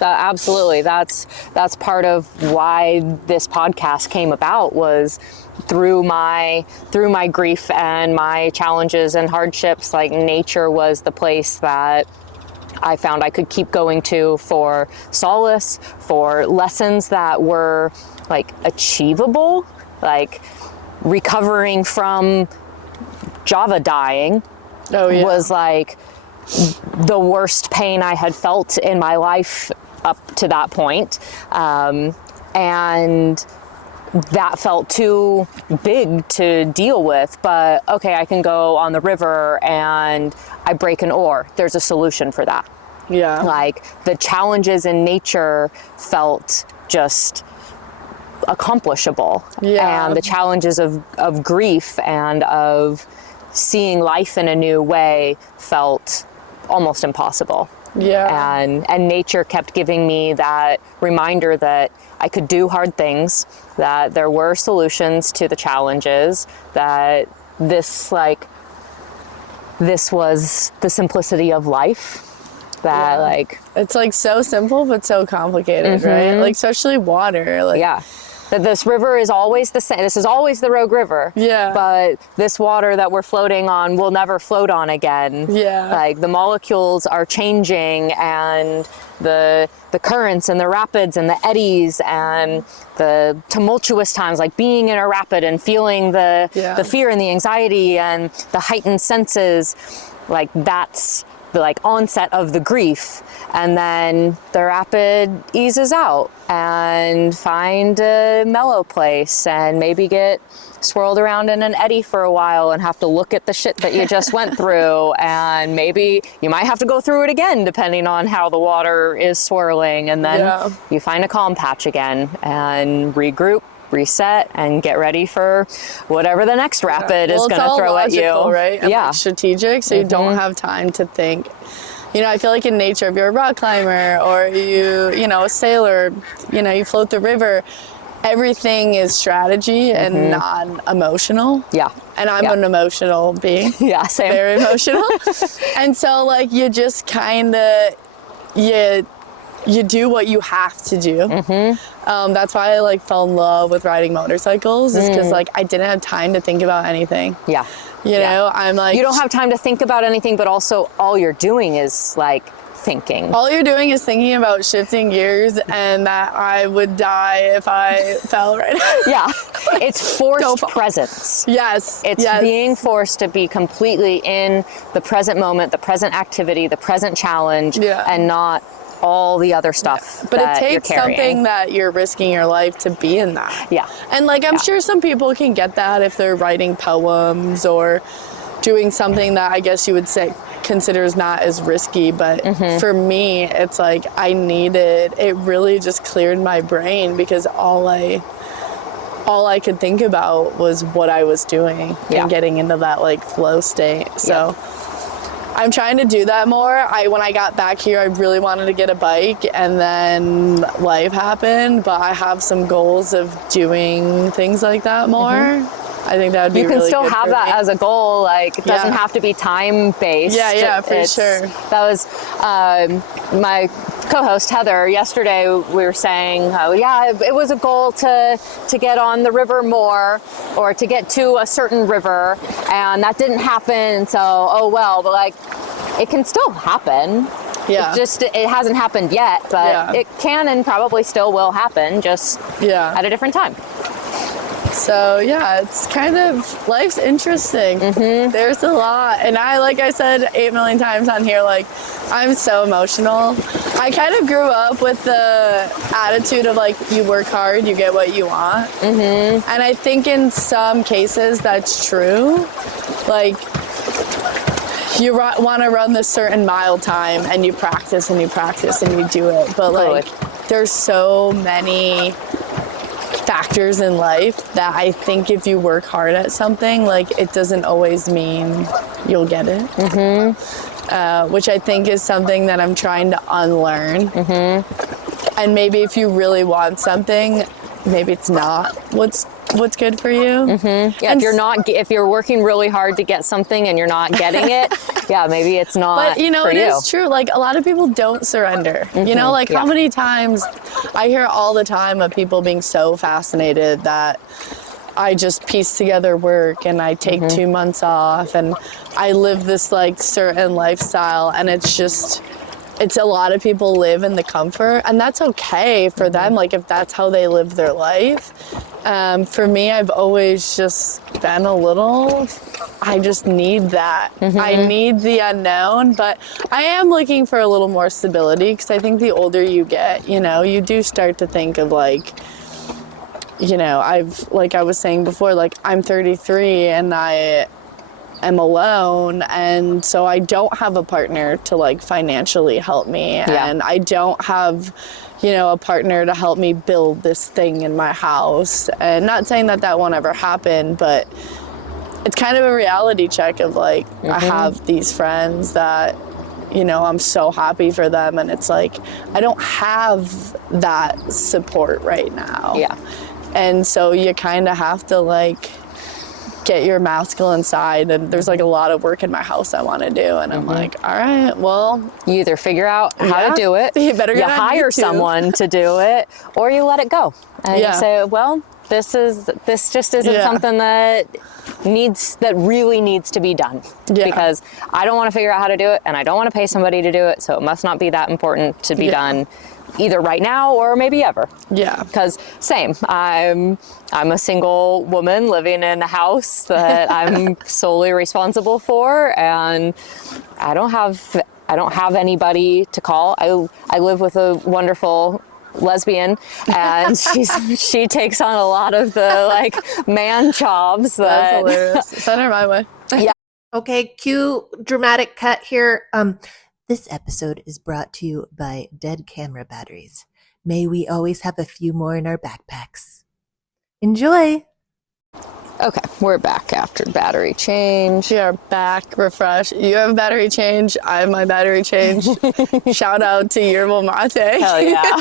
absolutely. That's part of why this podcast came about, was through my grief and my challenges and hardships. Like, nature was the place that I found I could keep going to for solace, for lessons that were like achievable, like recovering from Java dying. Was like the worst pain I had felt in my life up to that point. And that felt too big to deal with, but okay, I can go on the river and I break an oar. There's a solution for that. Yeah. Like, the challenges in nature felt just accomplishable. Yeah. And the challenges of grief and of seeing life in a new way felt almost impossible. Yeah. And nature kept giving me that reminder that I could do hard things, that there were solutions to the challenges, that this was the simplicity of life. That like, it's like so simple but so complicated, right? Like, especially water. Like, yeah. That this river is always the same. This is always the Rogue River. Yeah. But this water that we're floating on will never float on again. Yeah. Like, the molecules are changing, and the currents and the rapids and the eddies and the tumultuous times, like being in a rapid and feeling the fear and the anxiety and the heightened senses, like, that's the like onset of the grief. And then the rapid eases out and find a mellow place and maybe get swirled around in an eddy for a while and have to look at the shit that you just went through, and maybe you might have to go through it again depending on how the water is swirling, and then you find a calm patch again and regroup, reset, and get ready for whatever the next rapid is going to throw at you. Right? And like strategic, so you don't have time to think. You know, I feel like in nature, if you're a rock climber or you know, a sailor, you know, you float the river, everything is strategy and non-emotional. Yeah. And I'm an emotional being. Yeah, same. Very emotional. And so, like, you just kind of, you do what you have to do. That's why I like fell in love with riding motorcycles, is because like I didn't have time to think about anything. Yeah. You know, I'm like, you don't have time to think about anything, but also all you're doing is like thinking. All you're doing is thinking about shifting gears and that I would die if I fell right now. Yeah. It's forced presence. Yes. It's being forced to be completely in the present moment, the present activity, the present challenge, and not all the other stuff. But it takes something that you're risking your life to be in that. Yeah. And like, I'm sure some people can get that if they're writing poems or doing something that I guess you would say considers not as risky, but for me, it's like it really just cleared my brain, because all I could think about was what I was doing and getting into that like flow state. So I'm trying to do that more. When I got back here, I really wanted to get a bike, and then life happened, but I have some goals of doing things like that more. I think that would be really good. You can still have that as a goal. Like, it doesn't have to be time-based. Yeah, for sure. That was my co-host Heather, yesterday we were saying, it was a goal to get on the river more, or to get to a certain river, and that didn't happen. So, but like, it can still happen. Yeah. It hasn't happened yet, but it can and probably still will happen, just at a different time. So it's kind of, life's interesting. There's a lot. And like I said 8 million times on here, like, I'm so emotional. I kind of grew up with the attitude of like, you work hard, you get what you want. And I think in some cases that's true. Like, you want to run this certain mile time, and you practice and you practice and you do it. But like, there's so many factors in life that I think if you work hard at something, like, it doesn't always mean you'll get it. Which I think is something that I'm trying to unlearn. And maybe if you really want something, maybe it's not what's good for you. If you're working really hard to get something and you're not getting it, maybe it's not. But it is true. Like, a lot of people don't surrender. How many times I hear all the time of people being so fascinated that I just piece together work and I take 2 months off and I live this like certain lifestyle, and it's a lot of people live in the comfort, and that's okay for them. Like, if that's how they live their life. For me, I've always just been I just need that. I need the unknown, but I am looking for a little more stability, because I think the older you get, you do start to think of like, like I was saying before, like, I'm 33 and I am alone, and so I don't have a partner to like financially help me, and I don't have a partner to help me build this thing in my house. And not saying that won't ever happen, but it's kind of a reality check of like, I have these friends that, I'm so happy for them, and it's like, I don't have that support right now. And so you kind of have to like get your masculine side, and there's like a lot of work in my house I want to do, and I'm like, all right, well, you either figure out how to do it, you hire someone to do it, or you let it go and you say, well, this just isn't something that really needs to be done, because I don't want to figure out how to do it, and I don't want to pay somebody to do it, so it must not be that important to be done either right now or maybe ever. Because same, I'm a single woman living in a house that I'm solely responsible for, and I don't have anybody to call. I live with a wonderful lesbian, and she takes on a lot of the like man jobs. That's hilarious. Send her my way. Okay, cue dramatic cut here. This episode is brought to you by Dead Camera Batteries. May we always have a few more in our backpacks. Enjoy! Okay, we're back after battery change. We are back, refreshed. You have a battery change. I have my battery change. Shout out to Yerba Mate. Hell yeah.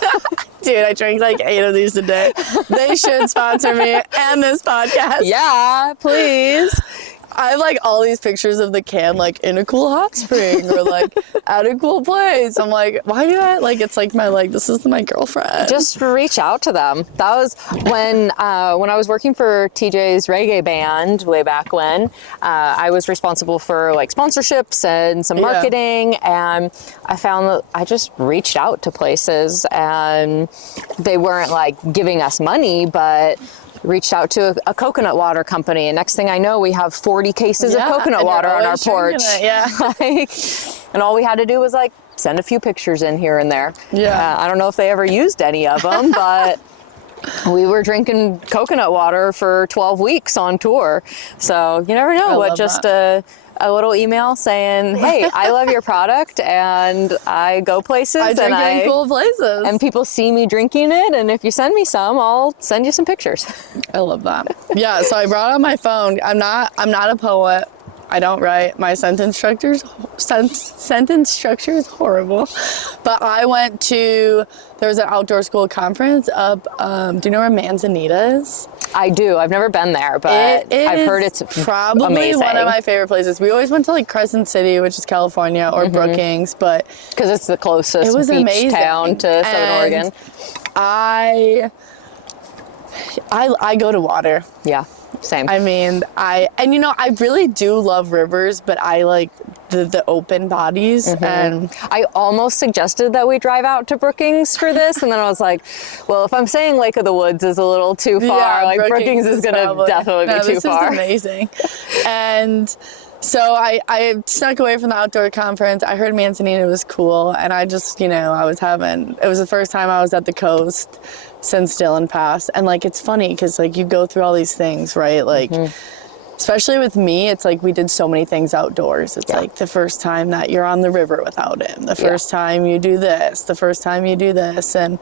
Dude, I drink like 8 of these a day. They should sponsor me and this podcast. Yeah, please. I have like all these pictures of the can like in a cool hot spring or like at a cool place. I'm like, why do I like, it's like this is my girlfriend. Just reach out to them. That was when I was working for TJ's reggae band way back when. I was responsible for like sponsorships and some marketing, and I found that I just reached out to places, and they weren't like giving us money, but reached out to a coconut water company, and next thing I know, we have 40 cases of coconut water on our porch. And all we had to do was like send a few pictures in here and there. I don't know if they ever used any of them, but we were drinking coconut water for 12 weeks on tour. So you never know what just a little email saying, hey, I love your product and I go places. I drink in cool places. And people see me drinking it, and if you send me some, I'll send you some pictures. I love that. Yeah, so I brought out my phone. I'm not a poet. I don't write. My sentence structure is horrible. But I went to, there was an outdoor school conference up, do you know where Manzanita is? I do. I've never been there, but I've heard it's probably amazing. One of my favorite places. We always went to like Crescent City, which is California, or Brookings, but because it's the closest beach town to Southern Oregon. I go to water. Yeah, same. I mean, I really do love rivers, but I like the open bodies. And I almost suggested that we drive out to Brookings for this, and then I was like, well, if I'm saying Lake of the Woods is a little too far, like Brookings is going to definitely be too far. This is amazing. And so I snuck away from the outdoor conference. I heard Manzanita was cool, and I just, it was the first time I was at the coast since Dylan passed. And like, it's funny because like you go through all these things, right? Like, especially with me, it's like we did so many things outdoors. It's like the first time that you're on the river without him, the first time you do this, the first time you do this. And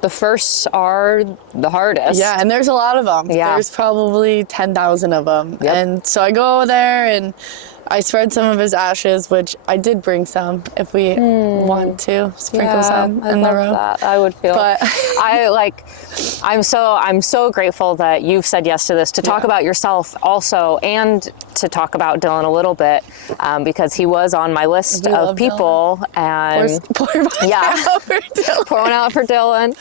the firsts are the hardest. Yeah, and there's a lot of them. Yeah. There's probably 10,000 of them. Yep. And so I go there and I spread some of his ashes, which I did bring some if we want to sprinkle some in the room. That. I would feel. But I'm so grateful that you've said yes to this, to talk about yourself also, and to talk about Dylan a little bit, because he was on my list of people. Dylan. And pour one out for Dylan.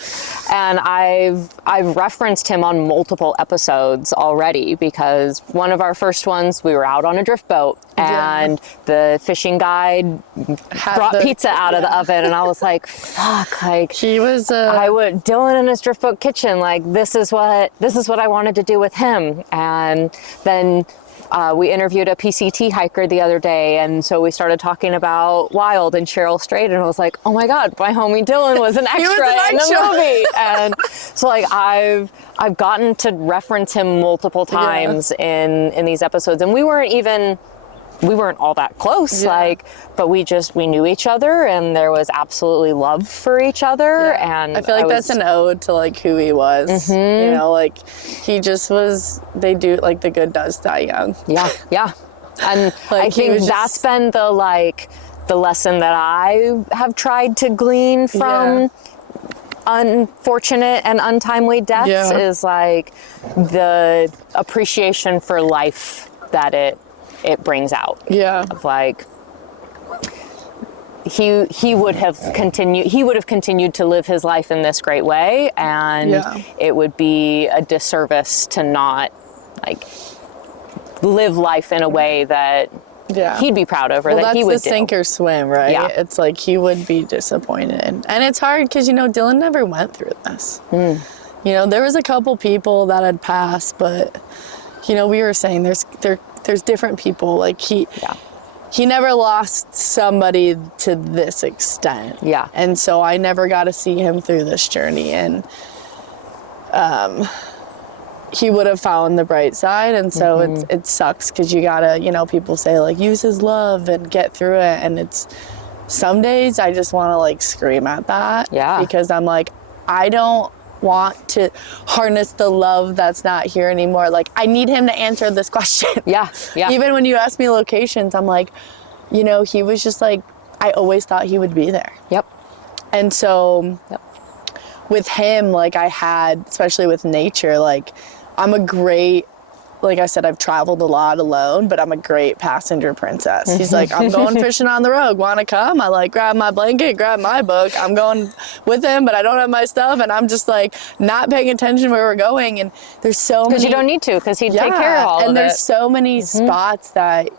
And I've referenced him on multiple episodes already, because one of our first ones, we were out on a drift boat. And the fishing guide brought pizza out of the oven, and I was like, "Fuck!" Like he was. Dylan in his drift boat kitchen. Like this is what I wanted to do with him. And then we interviewed a PCT hiker the other day, and so we started talking about Wild and Cheryl Strait, and I was like, "Oh my God, my homie Dylan was an extra in the movie." And so like I've gotten to reference him multiple times in these episodes, and we weren't all that close, but we knew each other, and there was absolutely love for each other. And I feel like that's an ode to like who he was. Like he just was, the good does die young. Yeah. And like I think that's been the lesson that I have tried to glean from unfortunate and untimely deaths is like the appreciation for life that it brings out. Of like he would have continued to live his life in this great way, and it would be a disservice to not like live life in a way that he'd be proud of, or that he would do. That's the sink or swim, right? Yeah. It's like he would be disappointed, and it's hard because Dylan never went through this. There was a couple people that had passed, but we were saying there's different people. Like he never lost somebody to this extent. Yeah. And so I never got to see him through this journey, and he would have found the bright side. And so it sucks because you gotta, people say like use his love and get through it, and it's some days I just want to like scream at that. Yeah. Because I'm like, I don't want to harness the love that's not here anymore. Like I need him to answer this question. Yeah. Even when you ask me locations, I'm like, he was just like, I always thought he would be there. Yep. And so with him, like I had, especially with nature, like like I said, I've traveled a lot alone, but I'm a great passenger princess. He's like, I'm going fishing on the road. Want to come? I like grab my blanket, grab my book. I'm going with him, but I don't have my stuff. And I'm just like not paying attention where we're going. And there's so many. Because you don't need to, because he'd take care of all of it. And there's so many spots that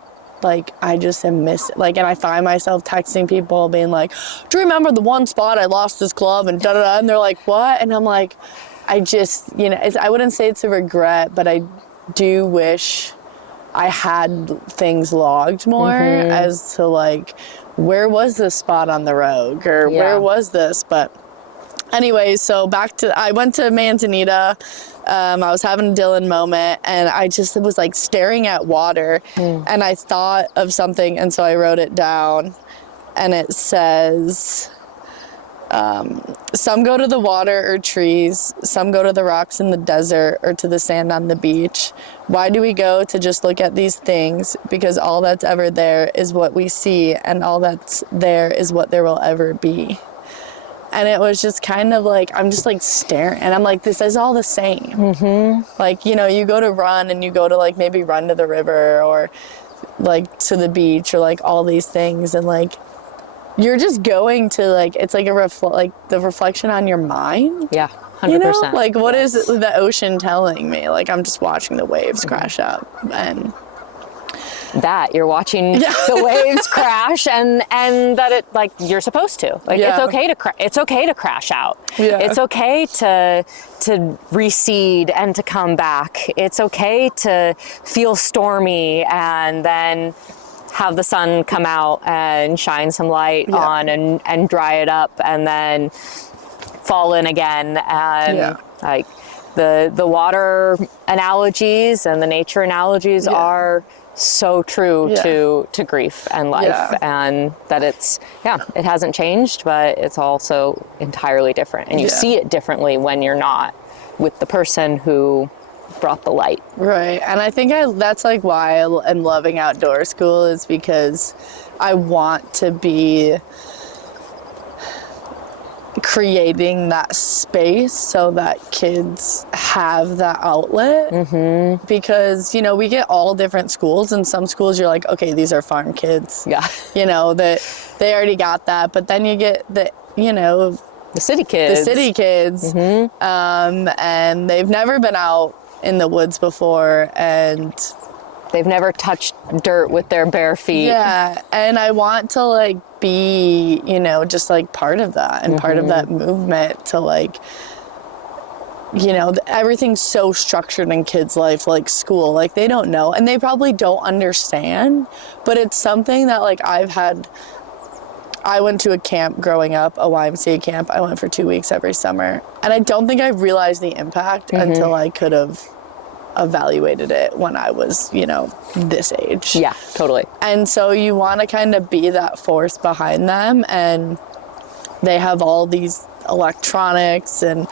like I just am missing. Like, and I find myself texting people being like, do you remember the one spot I lost this glove and da-da-da? And they're like, what? And I'm like, I just, I wouldn't say it's a regret, but I do wish I had things logged more as to like, where was this spot on the road, or where was this? But anyways, so I went to Manzanita. I was having a Dylan moment, and I just was like staring at water, and I thought of something, and so I wrote it down, and it says, some go to the water or trees, some go to the rocks in the desert or to the sand on the beach. Why do we go to just look at these things? Because all that's ever there is what we see, and all that's there is what there will ever be. And it was just kind of like, I'm just like staring, and I'm like, this is all the same. Mm-hmm. Like, you know, you go to run and you go to like maybe run to the river or like to the beach or like all these things, and like you're just going to like, it's like like the reflection on your mind. Yeah, 100%. You know, like what is the ocean telling me? Like I'm just watching the waves crash up, and that you're watching the waves crash, and that it, like, you're supposed to, like, it's okay to crash out. It's okay to recede and to come back. It's okay to feel stormy and then have the sun come out and shine some light on and dry it up and then fall in again. And like the water analogies and the nature analogies are so true to grief and life, and that it hasn't changed, but it's also entirely different, and you see it differently when you're not with the person who brought the light. Right. And I think that's like why I'm loving outdoor school, is because I want to be creating that space so that kids have that outlet. Mm-hmm. Because, you know, we get all different schools, and some schools you're like, okay, these are farm kids. Yeah. You know, that they already got that. But then you get the city kids. Mm-hmm. And they've never been out in the woods before, and they've never touched dirt with their bare feet. Yeah. And I want to like be, you know, just like part of that, and part of that movement to like, you know, everything's so structured in kids' life, like school, like they don't know, and they probably don't understand, but it's something that like I went to a camp growing up, a YMCA camp. I went for 2 weeks every summer, and I don't think I realized the impact until I could have evaluated it when I was, you know, this age. Yeah, totally. And so you want to kind of be that force behind them, and they have all these electronics and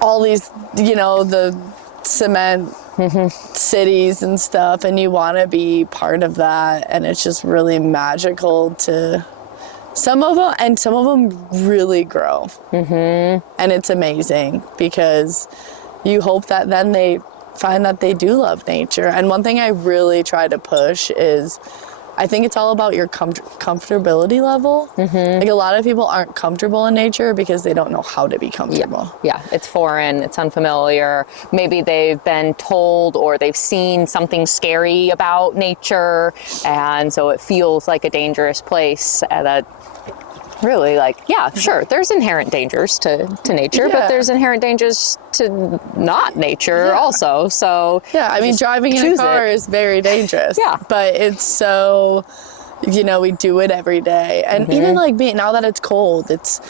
all these, you know, the cement cities and stuff, and you want to be part of that, and it's just really magical to some of them really grow. And it's amazing, because you hope that then they find that they do love nature. And one thing I really try to push is, I think it's all about your comfortability level. Like a lot of people aren't comfortable in nature because they don't know how to be comfortable. Yeah, it's foreign, it's unfamiliar. Maybe they've been told or they've seen something scary about nature, and so it feels like a dangerous place. That really, like, yeah, sure, there's inherent dangers to nature, but there's inherent dangers to not nature also. So yeah, I mean, driving in a car is very dangerous. Yeah, but it's so, you know, we do it every day, and even like now that it's cold, it's,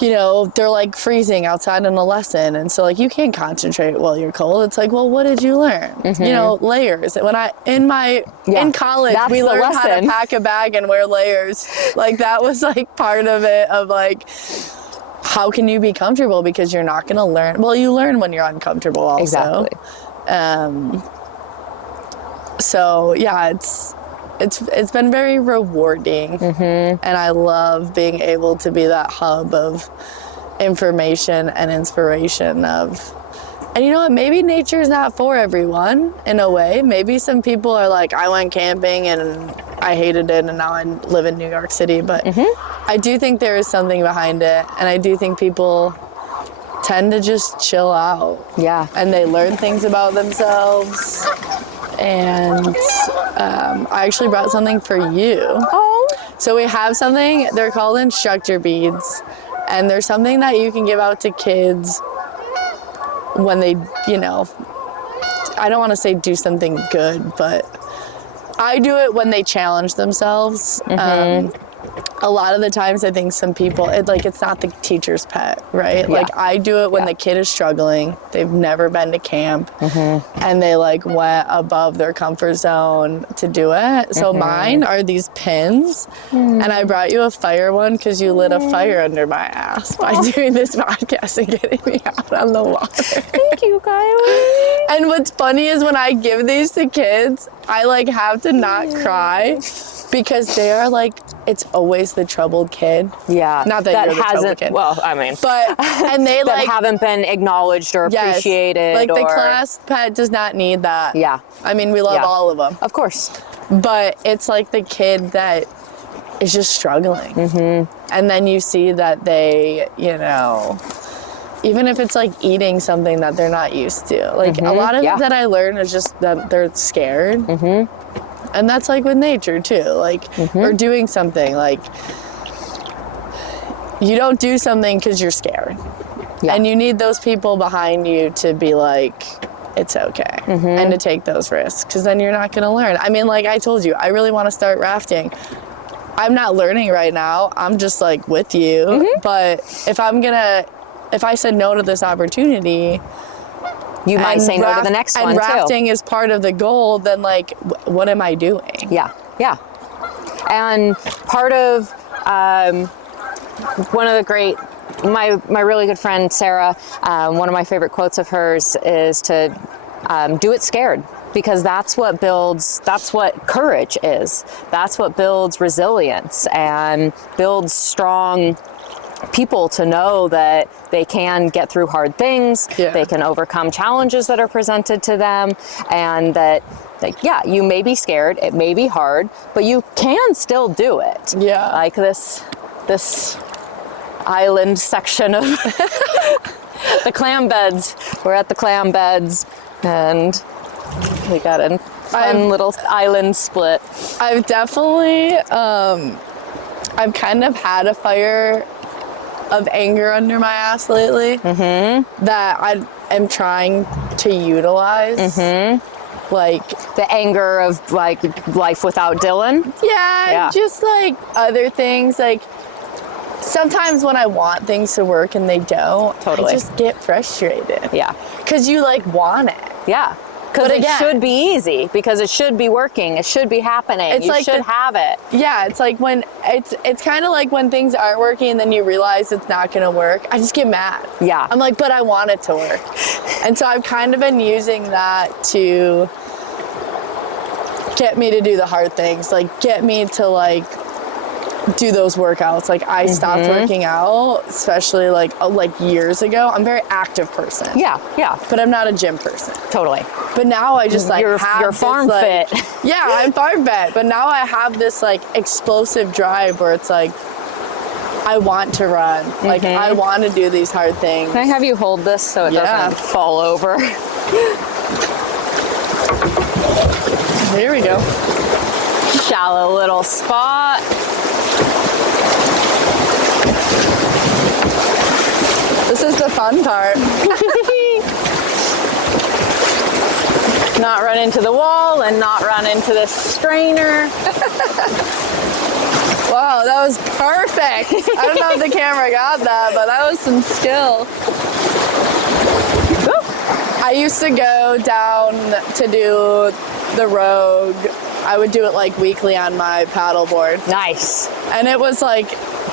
you know, they're like freezing outside in a lesson, and so like you can't concentrate while you're cold. It's like, well, what did you learn? You know, layers. When in college, we learned how to pack a bag and wear layers. Like that was like part of it, of like, how can you be comfortable? Because you're not going to learn. Well, you learn when you're uncomfortable also. Exactly. So yeah, it's been very rewarding, and I love being able to be that hub of information and inspiration of, and you know what, maybe nature's not for everyone in a way. Maybe some people are like, I went camping and I hated it, and now I live in New York City, but I do think there is something behind it, and I do think people tend to just chill out. Yeah. And they learn things about themselves. And I actually brought something for you. Oh. So we have something, they're called instructor beads, and there's something that you can give out to kids when they, you know, I don't want to say do something good, but I do it when they challenge themselves. a lot of the times I think some people, it's not the teacher's pet, right? Yeah. Like I do it when the kid is struggling, they've never been to camp, and they like went above their comfort zone to do it. So mine are these pins, and I brought you a fire one because you lit a fire under my ass by doing this podcast and getting me out on the water. Thank you, Kylie. And what's funny is when I give these to kids, I like have to not cry because they are like, it's always the troubled kid. Yeah. Not that you're the troubled kid. Well, I mean. But, and they that like. haven't been acknowledged or appreciated. Like the class pet does not need that. Yeah. I mean, we love all of them. Of course. But it's like the kid that is just struggling. And then you see that they, you know, even if it's like eating something that they're not used to. Like a lot of it that I learn is just that they're scared. And that's like with nature too, like, or doing something, like, you don't do something because you're scared. Yeah. And you need those people behind you to be like, it's okay, and to take those risks, because then you're not going to learn. I mean, like I told you, I really want to start rafting. I'm not learning right now. I'm just like with you. But if I said no to this opportunity, you might say no to the next one, too. And rafting is part of the goal, then, like, what am I doing? Yeah, yeah. And part of one of the great, my really good friend, Sarah, one of my favorite quotes of hers is to do it scared. Because that's what courage is. That's what builds resilience and builds strong people to know that they can get through hard things, they can overcome challenges that are presented to them, and that, like, yeah, you may be scared, it may be hard, but you can still do it. Yeah. Like this island section of the clam beds. We're at the clam beds, and we got a fun little island split. I've definitely, I've kind of had a fire of anger under my ass lately that I am trying to utilize. Like the anger of like life without Dylan. Yeah, just like other things. Like sometimes when I want things to work and they don't, I just get frustrated. Yeah. Because you like want it. Yeah. Because it should be easy, because it should be working, it should be happening, you like should have it. Yeah, it's like when, it's kind of like when things aren't working and then you realize it's not going to work, I just get mad. Yeah. I'm like, but I want it to work. And so I've kind of been using that to get me to do the hard things, like get me to like do those workouts. Like I stopped working out, especially like years ago. I'm a very active person. Yeah, yeah. But I'm not a gym person. Totally. But now I just like have you're farm this, fit. Yeah, I'm farm fit. But now I have this like explosive drive where it's like I want to run. Like I want to do these hard things. Can I have you hold this so it doesn't fall over? Here we go. Shallow little spot. This is the fun part. Not run into the wall and not run into the strainer. Wow, that was perfect. I don't know if the camera got that, but that was some skill. I used to go down to do the Rogue. I would do it like weekly on my paddleboard. Nice. And it was like,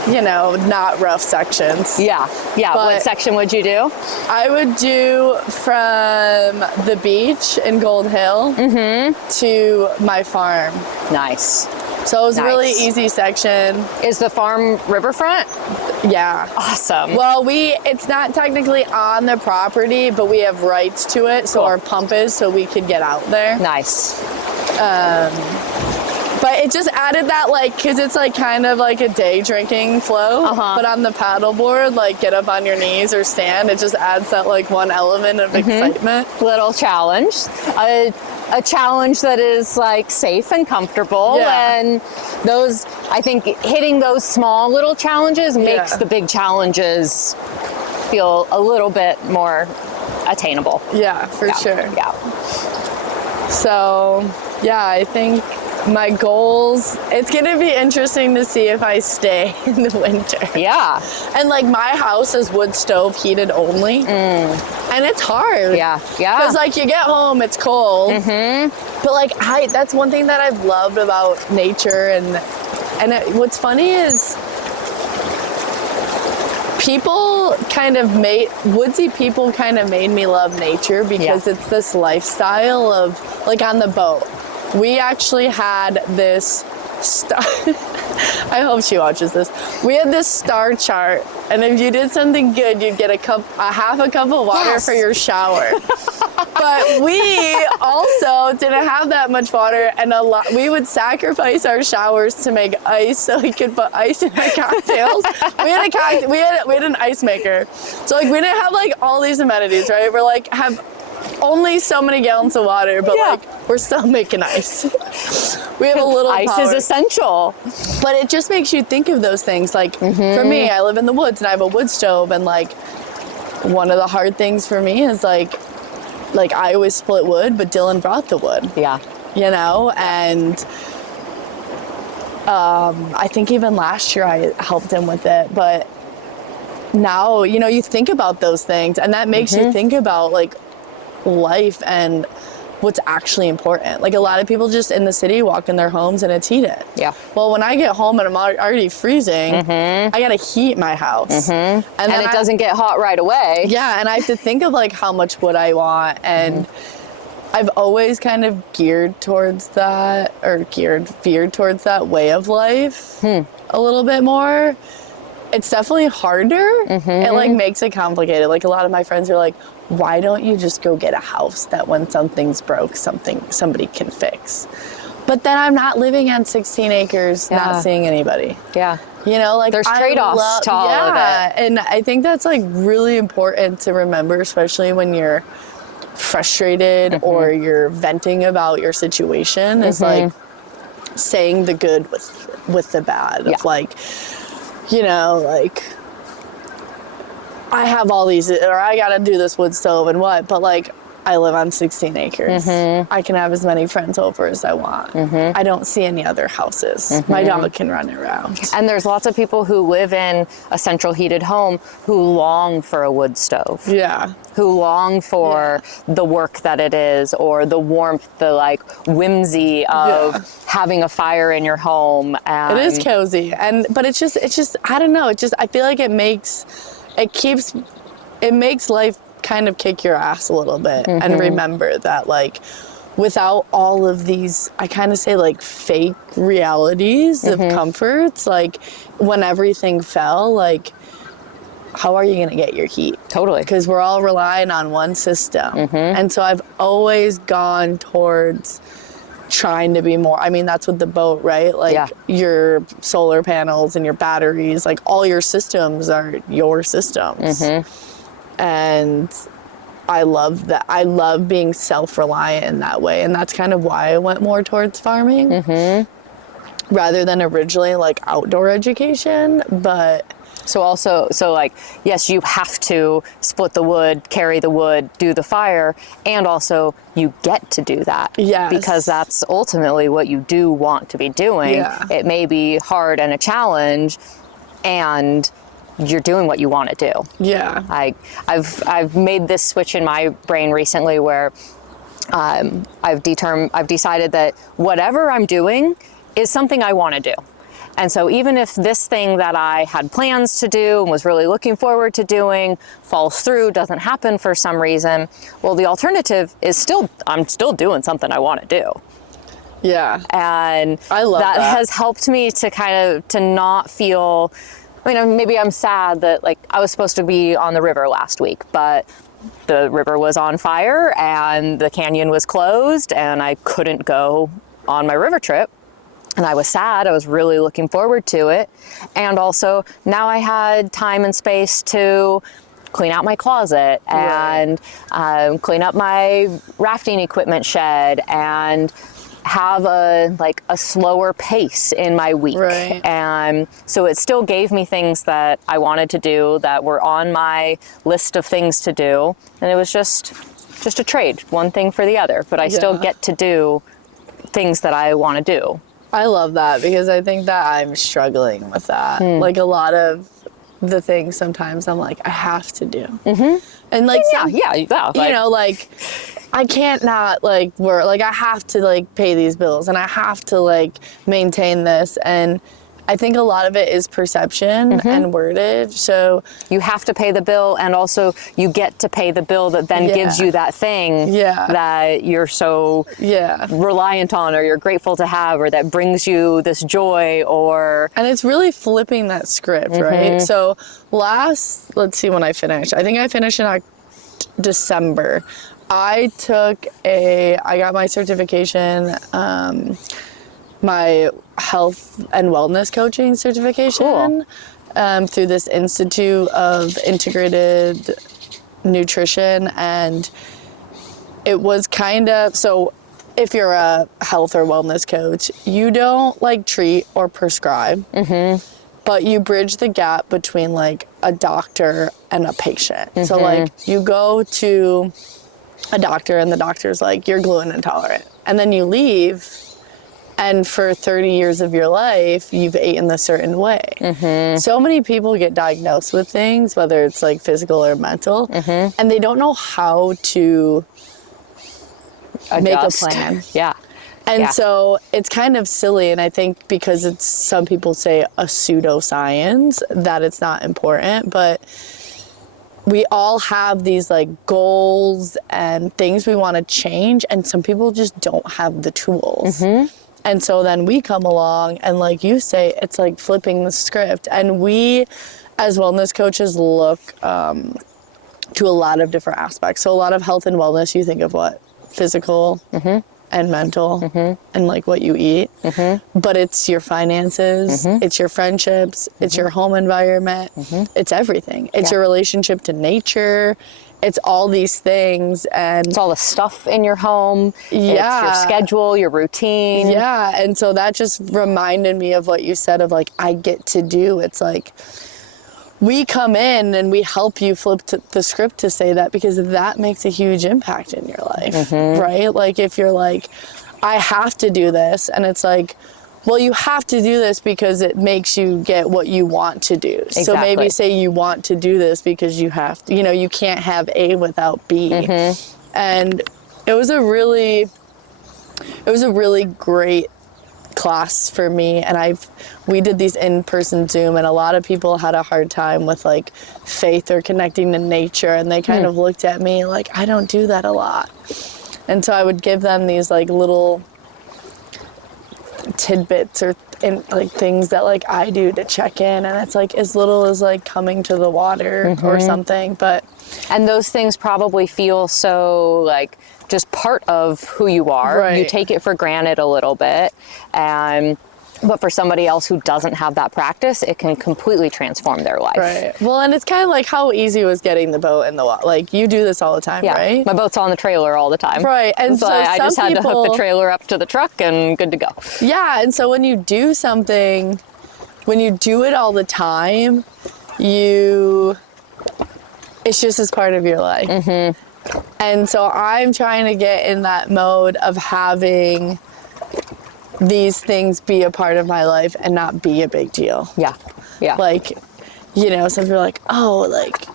you know, not rough sections. Yeah, yeah. But what section would you do? I would do from the beach in Gold Hill to my farm. Nice. So it was a really easy section. Is the farm riverfront? Yeah. Awesome. Well, it's not technically on the property, but we have rights to it. So our pump is, so we could get out there. Nice. But it just added that, like, because it's like kind of like a day drinking flow. But on the paddleboard, like get up on your knees or stand, it just adds that like one element of excitement. Little challenge. A challenge that is like safe and comfortable. And those, I think hitting those small little challenges makes the big challenges feel a little bit more attainable. Yeah, for sure. Yeah. So, yeah, I think my goals, it's gonna be interesting to see if I stay in the winter. Yeah. And like my house is wood stove heated only. And it's hard. Yeah. Because like you get home, it's cold. But like that's one thing that I've loved about nature. And what's funny is woodsy people kind of made me love nature because it's this lifestyle of, like on the boat, we actually had this star. I hope she watches this. We had this star chart, and if you did something good, you'd get half a cup of water for your shower. But we also didn't have that much water, and we would sacrifice our showers to make ice so we could put ice in our cocktails. we had an ice maker. So like we didn't have like all these amenities, right? We're like have only so many gallons of water, but like we're still making ice. We have a little ice power. is essential. But it just makes you think of those things. Like for me, I live in the woods and I have a wood stove, and like one of the hard things for me is like I always split wood, but Dylan brought the wood. Yeah. You know, and I think even last year I helped him with it, but now, you know, you think about those things, and that makes you think about like life and what's actually important. Like a lot of people just in the city walk in their homes and it's heated. Yeah. Well, when I get home and I'm already freezing, I gotta heat my house. And it doesn't get hot right away. Yeah, and I have to think of like how much wood I want, and I've always kind of veered towards that way of life a little bit more. It's definitely harder. It like makes it complicated. Like a lot of my friends are like, why don't you just go get a house that when something's broke, somebody can fix? But then I'm not living on 16 acres, not seeing anybody. Yeah. You know, like there's trade-offs to all of it. And I think that's like really important to remember, especially when you're frustrated or you're venting about your situation, is like saying the good with the bad. Of like, you know, like I have all these, or I gotta do this wood stove and what, but like I live on 16 acres. I can have as many friends over as I want. I don't see any other houses. My dog can run around. And there's lots of people who live in a central heated home who long for a wood stove. Yeah. Who long for the work that it is, or the warmth, the like whimsy of having a fire in your home. It is cozy. But it's just, I don't know. I feel like it makes life kind of kick your ass a little bit and remember that like without all of these, I kind of say like fake realities of comforts, like when everything fell, like how are you going to get your heat? Totally. Because we're all relying on one system. And so I've always gone towards trying to be more, I mean, that's with the boat, right? Like your solar panels and your batteries, like all your systems are your systems. And I love that. I love being self-reliant in that way. And that's kind of why I went more towards farming rather than originally like outdoor education. But so like, yes, you have to split the wood, carry the wood, do the fire, and also you get to do that. Yes. Because that's ultimately what you do want to be doing. Yeah. It may be hard and a challenge, and you're doing what you want to do. Yeah. I've made this switch in my brain recently where I've decided that whatever I'm doing is something I want to do. And so even if this thing that I had plans to do and was really looking forward to doing falls through, doesn't happen for some reason, well, the alternative is I'm still doing something I want to do. Yeah. And I love that. That has helped me to not feel, I mean, maybe I'm sad that like I was supposed to be on the river last week, but the river was on fire and the canyon was closed and I couldn't go on my river trip. And I was sad. I was really looking forward to it. And also now I had time and space to clean out my closet and clean up my rafting equipment shed and have a slower pace in my week. Right. And so it still gave me things that I wanted to do that were on my list of things to do. And it was just a trade, one thing for the other, but I still get to do things that I want to do. I love that because I think that I'm struggling with that. Like a lot of the things sometimes I'm like, I have to do. And like, you know, like I can't not like work, like I have to like pay these bills and I have to like maintain this. And I think a lot of it is perception and wordage. So you have to pay the bill, and also you get to pay the bill that then gives you that thing that you're so reliant on, or you're grateful to have, or that brings you this joy, or... And it's really flipping that script, right? So let's see when I finished. I think I finished in December. I got my certification, my health and wellness coaching certification through this Institute of Integrated Nutrition. And it was kind of, so if you're a health or wellness coach, you don't like treat or prescribe, but you bridge the gap between like a doctor and a patient. So like you go to a doctor and the doctor's like, you're gluten intolerant. And then you leave, and for 30 years of your life, you've eaten a certain way. So many people get diagnosed with things, whether it's like physical or mental, and they don't know how to make a plan. And so it's kind of silly, and I think because it's, some people say a pseudoscience, that it's not important, but we all have these like goals and things we want to change, and some people just don't have the tools. And so then we come along and, like you say, it's like flipping the script. And we, as wellness coaches, look to a lot of different aspects. So a lot of health and wellness, you think of what? Physical and mental and like what you eat. But it's your finances, it's your friendships, it's your home environment, it's everything. It's your relationship to nature. It's all these things, and it's all the stuff in your home. It's your schedule, your routine. And so that just reminded me of what you said of like, I get to do. It's like, we come in and we help you flip the script to say that, because that makes a huge impact in your life, right? Like if you're like, I have to do this, and it's like, well, you have to do this because it makes you get what you want to do. Exactly. So maybe say you want to do this because you have to, you know, you can't have A without B. And it was a really great class for me. And we did these in-person Zoom, and a lot of people had a hard time with like faith or connecting to nature. And they kind of looked at me like, I don't do that a lot. And so I would give them these like little tidbits or like things that like I do to check in, and it's like as little as like coming to the water or something. And those things probably feel so like just part of who you are. You take it for granted a little bit, but for somebody else who doesn't have that practice, it can completely transform their life. Well, and it's kind of like how easy was getting the boat in the water. Like you do this all the time, right? My boat's on the trailer all the time. And so I just had to hook the trailer up to the truck and good to go. And so when you do something, when you do it all the time, it's just as part of your life. And so I'm trying to get in that mode of having these things be a part of my life and not be a big deal. Like, you know, some people are like, oh, like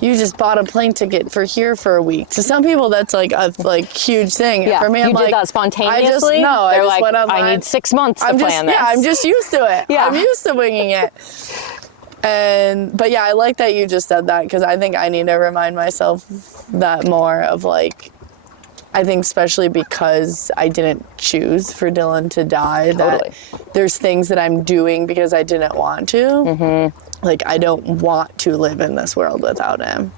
you just bought a plane ticket for here for a week. To some people, that's like a huge thing. For me, I'm like, did that spontaneously. I just like, went online. I need 6 months to plan this. I'm just used to it. I'm used to winging it. But I like that you just said that, because I think I need to remind myself that more of like, I think especially because I didn't choose for Dylan to die, that there's things that I'm doing because I didn't want to. Like, I don't want to live in this world without him.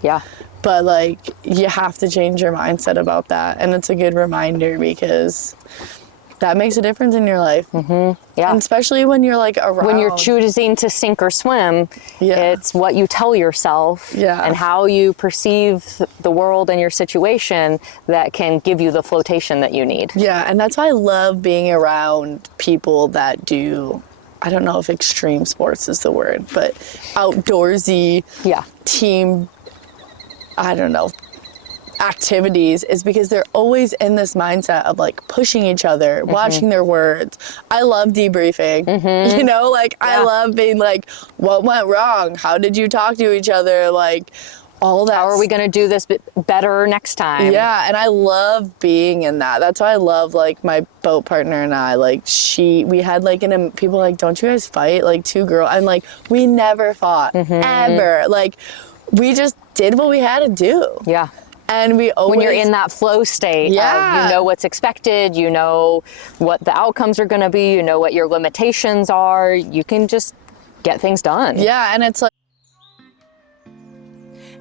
But like, you have to change your mindset about that. And it's a good reminder, because that makes a difference in your life. And especially when you're like around. When you're choosing to sink or swim, it's what you tell yourself and how you perceive the world and your situation that can give you the flotation that you need. And that's why I love being around people that do, I don't know if extreme sports is the word, but outdoorsy team, I don't know, activities is because they're always in this mindset of like pushing each other, watching their words. I love debriefing, you know, like I love being like, what went wrong? How did you talk to each other? Like all that. How are we going to do this better next time? Yeah, and I love being in that. That's why I love like my boat partner and I. Like we had like people like, don't you guys fight? Like two girls. I'm like, we never fought ever. Like we just did what we had to do. Yeah. And we always, when you're in that flow state, you know what's expected, you know what the outcomes are going to be, you know what your limitations are. You can just get things done. Yeah, and it's like,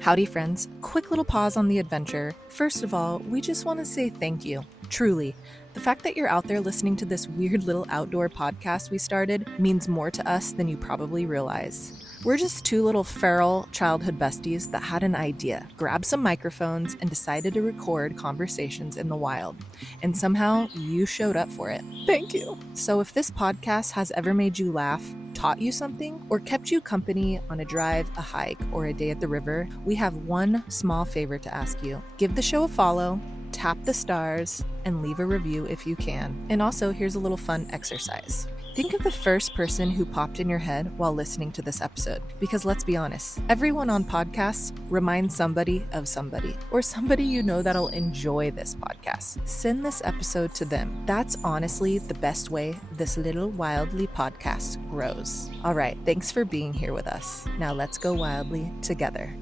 Howdy, friends. Quick little pause on the adventure. First of all, we just want to say thank you. Truly. The fact that you're out there listening to this weird little outdoor podcast we started means more to us than you probably realize. We're just two little feral childhood besties that had an idea, grabbed some microphones, and decided to record conversations in the wild. And somehow you showed up for it. Thank you. So if this podcast has ever made you laugh, taught you something, or kept you company on a drive, a hike, or a day at the river, we have one small favor to ask you. Give the show a follow, tap the stars, and leave a review if you can. And also, here's a little fun exercise. Think of the first person who popped in your head while listening to this episode. Because let's be honest, everyone on podcasts reminds somebody of somebody, or somebody you know that'll enjoy this podcast. Send this episode to them. That's honestly the best way this little wildly podcast grows. All right, thanks for being here with us. Now let's go wildly together.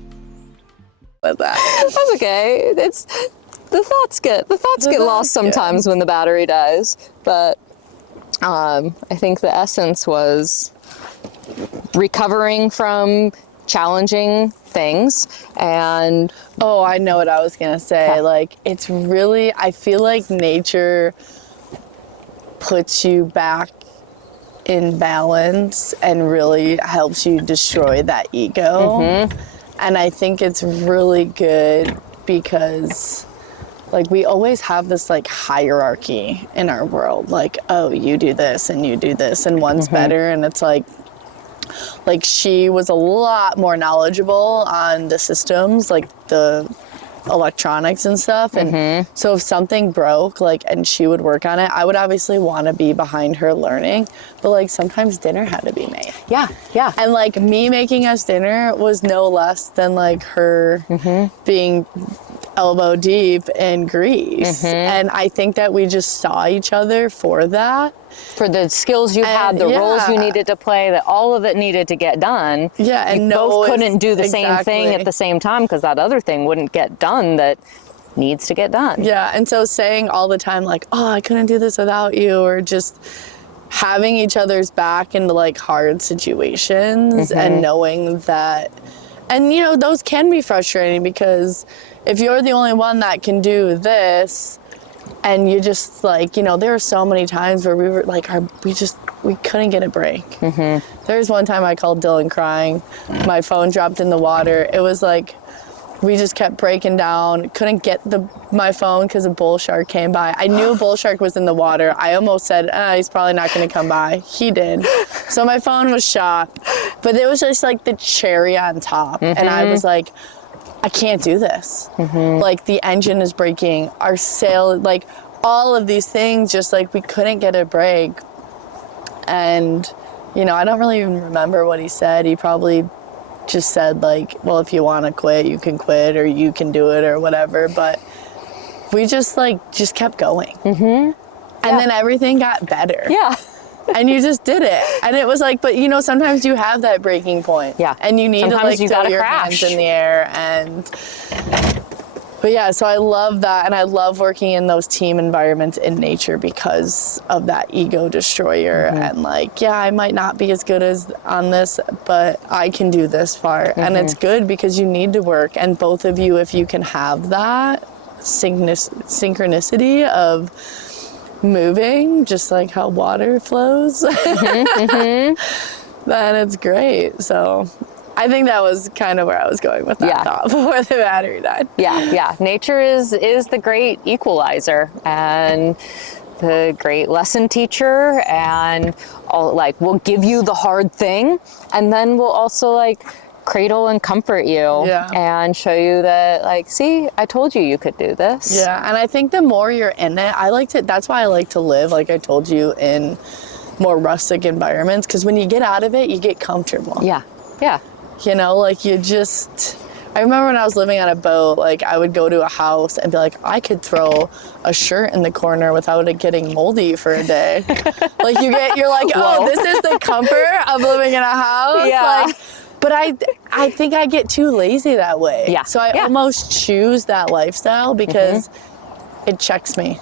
That's okay. It's the thoughts get lost sometimes when the battery dies, but I think the essence was recovering from challenging things. And oh, I know what I was gonna say. Like, it's really, I feel like nature puts you back in balance and really helps you destroy that ego. And I think it's really good because like we always have this like hierarchy in our world, like, oh, you do this and you do this and one's better. And it's like she was a lot more knowledgeable on the systems, like the electronics and stuff. And so if something broke, like, and she would work on it, I would obviously want to be behind her learning, but like sometimes dinner had to be made. Yeah. And like me making us dinner was no less than like her being elbow deep in grease. And I think that we just saw each other for that. For the skills you had, the roles you needed to play, that all of it needed to get done. Yeah, and you both couldn't do the same thing at the same time because that other thing wouldn't get done that needs to get done. Yeah, and so saying all the time like, oh, I couldn't do this without you, or just having each other's back into like hard situations and knowing that, and you know, those can be frustrating because if you're the only one that can do this, and you just like, you know, there were so many times where we were like, we couldn't get a break. There's one time I called Dylan crying. My phone dropped in the water. It was like, we just kept breaking down. Couldn't get my phone because a bull shark came by. I knew a bull shark was in the water. I almost said, he's probably not going to come by. He did. So my phone was shot. But it was just like the cherry on top. And I was like, I can't do this. Like the engine is breaking, our sail, like all of these things, just like we couldn't get a break. And, you know, I don't really even remember what he said. He probably just said like, well, if you want to quit, you can quit, or you can do it, or whatever. But we just kept going. And then everything got better. Yeah. And you just did it. And it was like, but you know, sometimes you have that breaking point. Yeah. And you need sometimes to like throw your hands in the air. But yeah, so I love that. And I love working in those team environments in nature because of that ego destroyer. And like, yeah, I might not be as good as on this, but I can do this part. And it's good because you need to work. And both of you, if you can have that synchronicity of moving, just like how water flows, then it's great. So I think that was kind of where I was going with that thought before the battery died. Yeah. Nature is the great equalizer and the great lesson teacher, and all, like, we'll give you the hard thing, and then we'll also like cradle and comfort you and show you that, like, see, I told you could do this. Yeah, and I think the more you're in it, that's why I like to live, like I told you, in more rustic environments, because when you get out of it, you get comfortable. Yeah. You know, like I remember when I was living on a boat, like I would go to a house and be like, I could throw a shirt in the corner without it getting moldy for a day. Like you're like, oh, this is the comfort of living in a house. Yeah. Like, but I think I get too lazy that way. Yeah. So I almost choose that lifestyle because it checks me.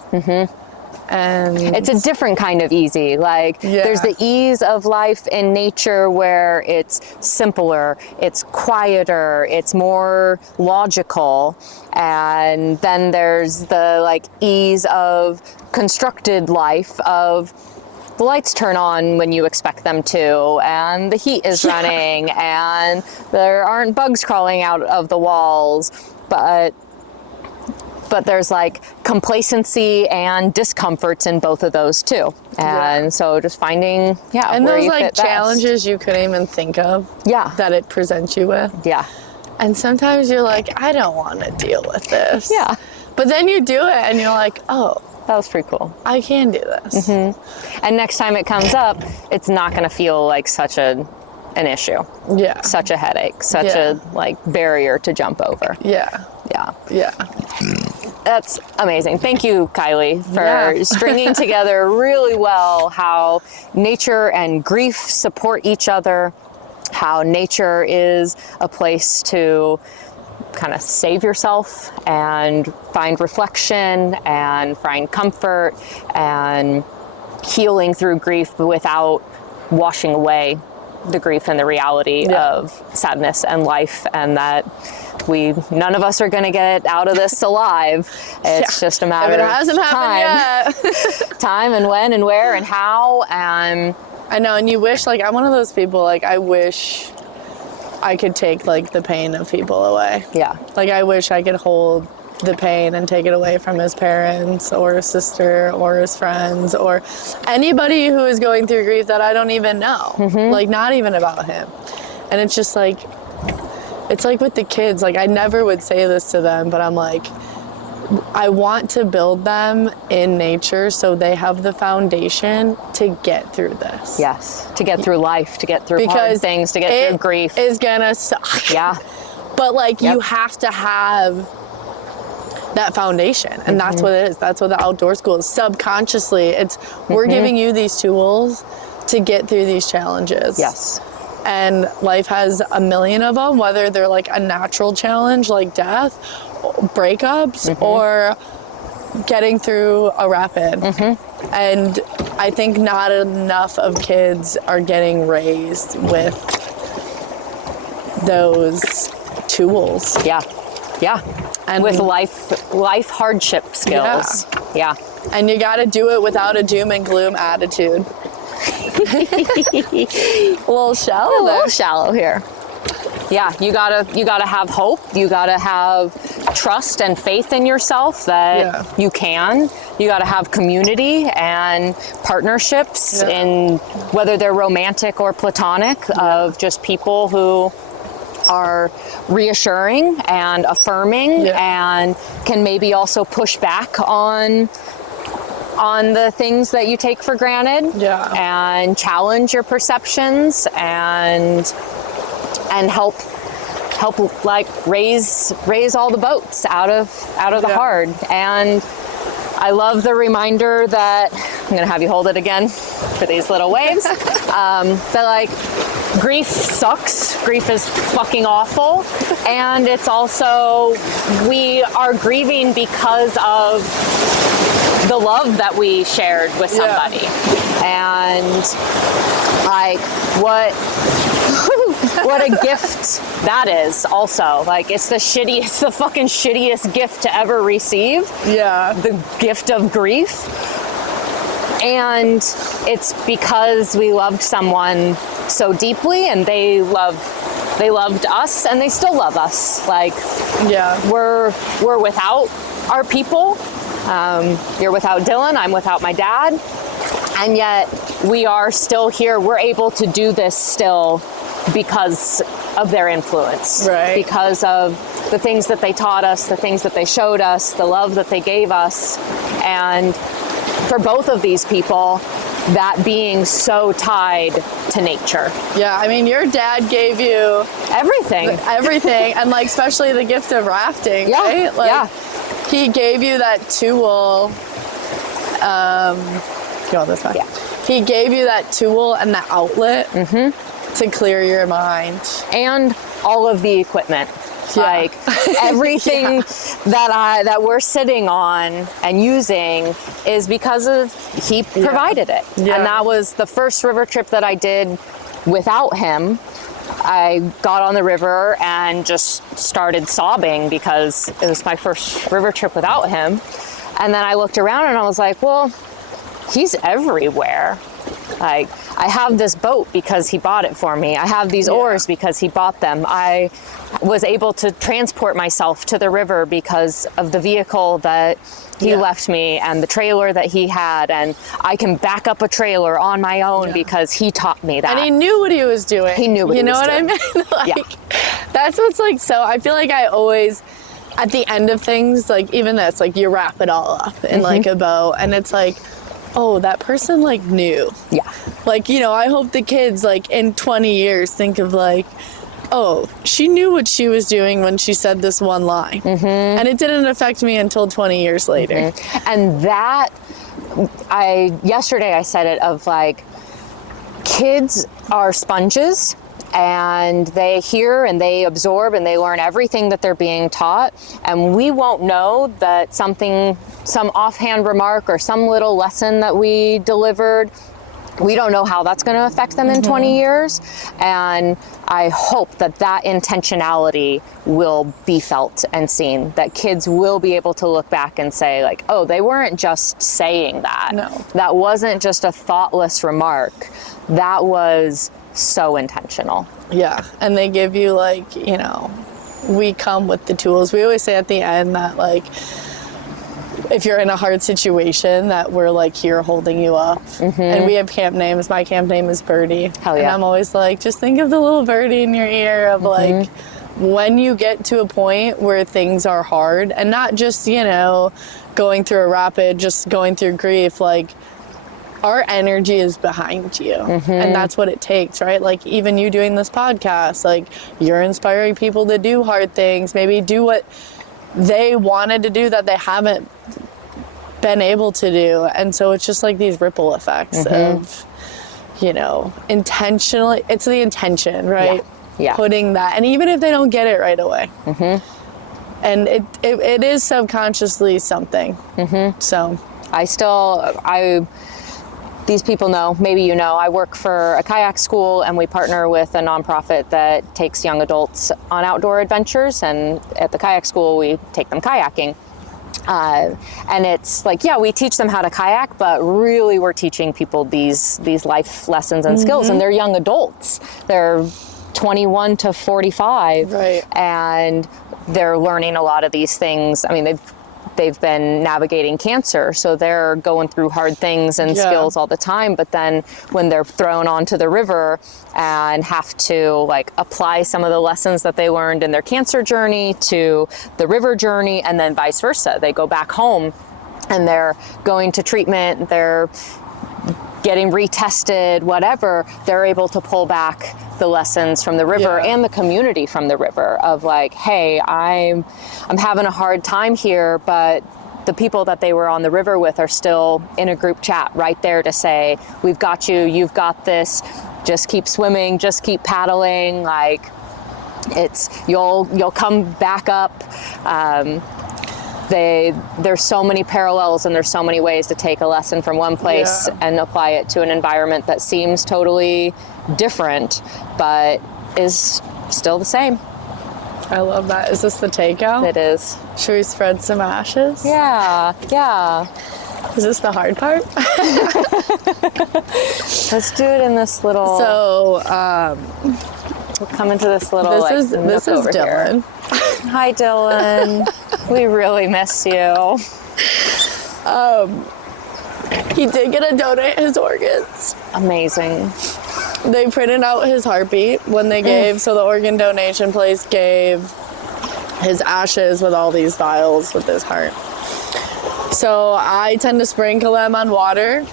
And it's a different kind of easy. Like there's the ease of life in nature where it's simpler, it's quieter, it's more logical. And then there's the like ease of constructed life of the lights turn on when you expect them to, and the heat is running, and there aren't bugs crawling out of the walls, but there's like complacency and discomforts in both of those too. And so just finding, and where those you like fit best. challenges you couldn't even think of that it presents you with. Yeah. And sometimes you're like, I don't want to deal with this. Yeah. But then you do it and you're like, oh, that was pretty cool. I can do this. And next time it comes up, it's not going to feel like such an issue. Yeah. Such a headache, such a like barrier to jump over. Yeah. Yeah. That's amazing. Thank you, Kylie, for stringing together really well how nature and grief support each other, how nature is a place to kind of save yourself and find reflection and find comfort and healing through grief without washing away the grief and the reality of sadness and life, and that none of us are going to get out of this alive. It's just a matter of time. If it hasn't happened yet. Time and when and where and how. And I know, and you wish, like, I'm one of those people, like, I wish I could take, like, the pain of people away. Yeah. Like, I wish I could hold the pain and take it away from his parents or his sister or his friends or anybody who is going through grief that I don't even know. Like, not even about him. And it's just like, it's like with the kids, like I never would say this to them, but I'm like, I want to build them in nature so they have the foundation to get through this. Yes, to get through life, to get through hard things, to get through grief. It's gonna suck. Yeah. But like you have to have that foundation, and that's what it is. That's what the outdoor school is. Subconsciously, it's we're giving you these tools to get through these challenges. Yes. And life has a million of them, whether they're like a natural challenge like death, breakups, or getting through a rapid. And I think not enough of kids are getting raised with those tools. Yeah. And with life hardship skills. Yeah. And you got to do it without a doom and gloom attitude. A little shallow there. A little shallow here. Yeah, you gotta have hope. You gotta have trust and faith in yourself that you can. You gotta have community and partnerships in whether they're romantic or platonic of just people who are reassuring and affirming and can maybe also push back on the things that you take for granted and challenge your perceptions and help like raise all the boats out of the hard. And I love the reminder that I'm gonna have you hold it again for these little waves. That like grief sucks. Grief is fucking awful. And it's also, we are grieving because of the love that we shared with somebody. And like what a gift that is also. Like it's the fucking shittiest gift to ever receive. Yeah. The gift of grief. And it's because we loved someone so deeply and they loved us and they still love us. Like we're without our people. You're without Dylan, I'm without my dad. And yet we are still here. We're able to do this still because of their influence. Right. Because of the things that they taught us, the things that they showed us, the love that they gave us. And for both of these people, that being so tied to nature. Yeah, I mean, your dad gave you everything, and like especially the gift of rafting, yeah, right? Like, yeah. He gave you that tool. You want this back? Yeah. He gave you that tool and the outlet to clear your mind, and all of the equipment. Yeah. Like everything that we're sitting on and using is because of he provided it. Yeah. And that was the first river trip that I did without him. I got on the river and just started sobbing because it was my first river trip without him. And then I looked around and I was like, well, he's everywhere. Like, I have this boat because he bought it for me. I have these oars because he bought them. I was able to transport myself to the river because of the vehicle that he left me and the trailer that he had. And I can back up a trailer on my own because he taught me that. And he knew what he was doing. He knew what he was doing. You know what I mean? That's what's like, so I feel like I always, at the end of things, like even this, like you wrap it all up in like a bow and it's like, oh, that person like knew. Yeah. Like, you know, I hope the kids like in 20 years think of like, oh, she knew what she was doing when she said this one line. And it didn't affect me until 20 years later. And that, yesterday I said it of like, kids are sponges and they hear and they absorb and they learn everything that they're being taught. And we won't know that some offhand remark or some little lesson that we delivered, we don't know how that's going to affect them in 20 years. And I hope that that intentionality will be felt and seen, that kids will be able to look back and say like, oh, they weren't just saying that. No. That wasn't just a thoughtless remark. That was so intentional. Yeah. And they give you like, you know, we come with the tools. We always say at the end that like, if you're in a hard situation, that we're like here holding you up. And we have camp names. My camp name is Birdie. Hell yeah. And I'm always like, just think of the little birdie in your ear of like, when you get to a point where things are hard and not just, you know, going through a rapid, just going through grief, like our energy is behind you. And that's what it takes, right? Like even you doing this podcast, like you're inspiring people to do hard things, maybe do what they wanted to do that they haven't been able to do. And so it's just like these ripple effects of, you know, intentionally, it's the intention, right? Yeah. Putting that, and even if they don't get it right away. And it is subconsciously something. So these people know, maybe you know, I work for a kayak school and we partner with a nonprofit that takes young adults on outdoor adventures, and at the kayak school we take them kayaking. And it's like, yeah, we teach them how to kayak, but really we're teaching people these life lessons and skills, and they're young adults. They're 21 to 45, right. And they're learning a lot of these things. I mean, they've been navigating cancer, so they're going through hard things and skills all the time. But then when they're thrown onto the river and have to like apply some of the lessons that they learned in their cancer journey to the river journey, and then vice versa, they go back home and they're going to treatment, they're getting retested, whatever, they're able to pull back the lessons from the river and the community from the river of like, hey, I'm having a hard time here, but the people that they were on the river with are still in a group chat right there to say, we've got you, you've got this, just keep swimming, just keep paddling, like you'll come back up. There's so many parallels and there's so many ways to take a lesson from one place and apply it to an environment that seems totally different, but is still the same. I love that. Is this the takeout? It is. Should we spread some ashes? Yeah. Is this the hard part? Let's do it in this little. So, we'll come into this little. This is over Dylan. Here. Hi, Dylan. We really miss you. He did get to donate his organs. Amazing. they printed out his heartbeat when they gave, so the organ donation place gave his ashes with all these vials with his heart. So I tend to sprinkle them on water.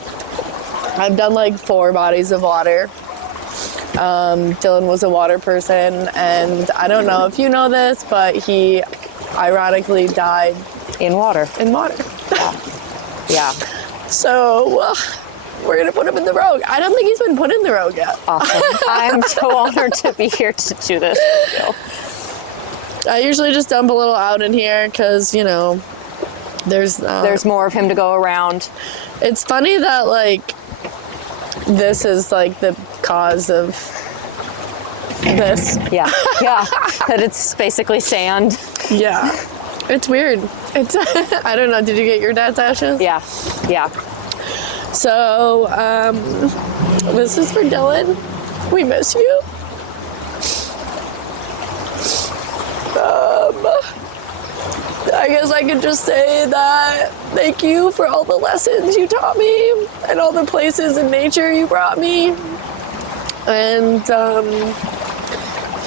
I've done like 4 bodies of water. Dylan was a water person, and I don't know if you know this, but he ironically died In water. in water. Yeah. So we're gonna put him in the Rogue. I don't think he's been put in the Rogue yet. Awesome. I'm so honored to be here to do this. I usually just dump a little out in here because, you know, there's more of him to go around. It's funny that, like, this is, like, the cause of this. Yeah. Yeah. That it's basically sand. Yeah. It's weird. It's, I don't know. Did you get your dad's ashes? Yeah. Yeah. So, this is for Dylan. We miss you. I guess I could just say that thank you for all the lessons you taught me and all the places in nature you brought me. And,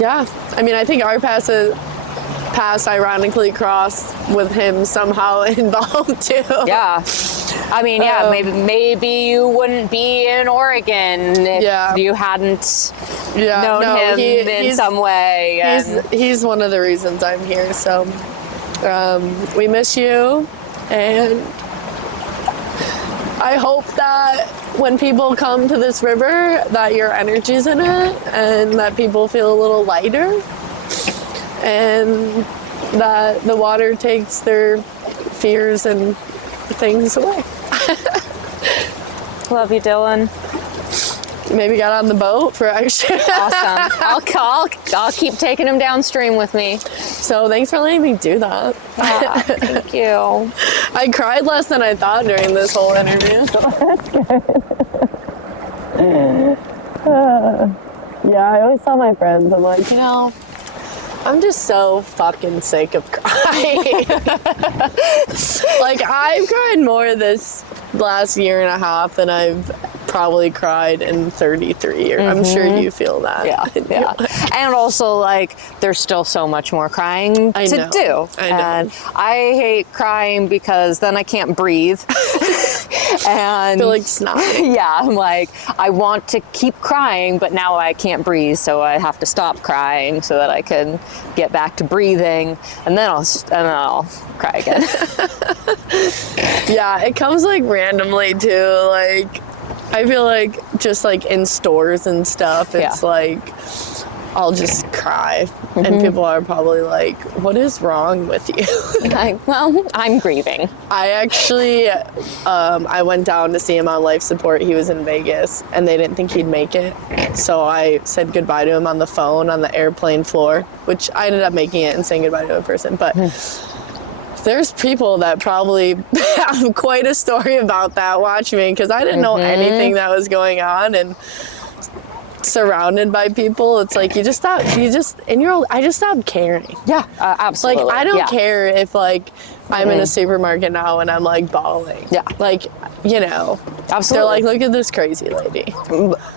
yeah, I mean, I think our paths ironically crossed with him somehow involved too. Yeah. I mean, yeah, maybe you wouldn't be in Oregon if you hadn't known him in some way. He's one of the reasons I'm here. So we miss you, and I hope that when people come to this river that your energy's in it and that people feel a little lighter and that the water takes their fears and things away. Love you, Dylan. Maybe got on the boat for extra. Awesome. I'll keep taking him downstream with me. So thanks for letting me do that. Thank you. I cried less than I thought during this whole interview. Yeah, I always tell my friends, I'm like, you know, I'm just so fucking sick of crying. Like, I've cried more this last year and a half than I've probably cried in 33 years. I'm sure you feel that. Yeah. And also, like, there's still so much more crying to do. I know. And I hate crying because then I can't breathe. And I feel like snot. Yeah, I'm like, I want to keep crying, but now I can't breathe, so I have to stop crying so that I can get back to breathing, and then I'll cry again. Yeah, it comes like randomly too. Like, I feel like just like in stores and stuff, it's like I'll just cry, and people are probably like, "What is wrong with you?" Like, well, I'm grieving. I actually, I went down to see him on life support. He was in Vegas, and they didn't think he'd make it. So I said goodbye to him on the phone on the airplane floor, which I ended up making it and saying goodbye to him in person. But there's people that probably have quite a story about that. Watch me, because I didn't know anything that was going on, and surrounded by people, it's like I just stopped caring. Yeah, absolutely. Like, I don't care if, like, I'm in a supermarket now and I'm, like, bawling. Yeah. Like, you know. Absolutely. They're like, look at this crazy lady.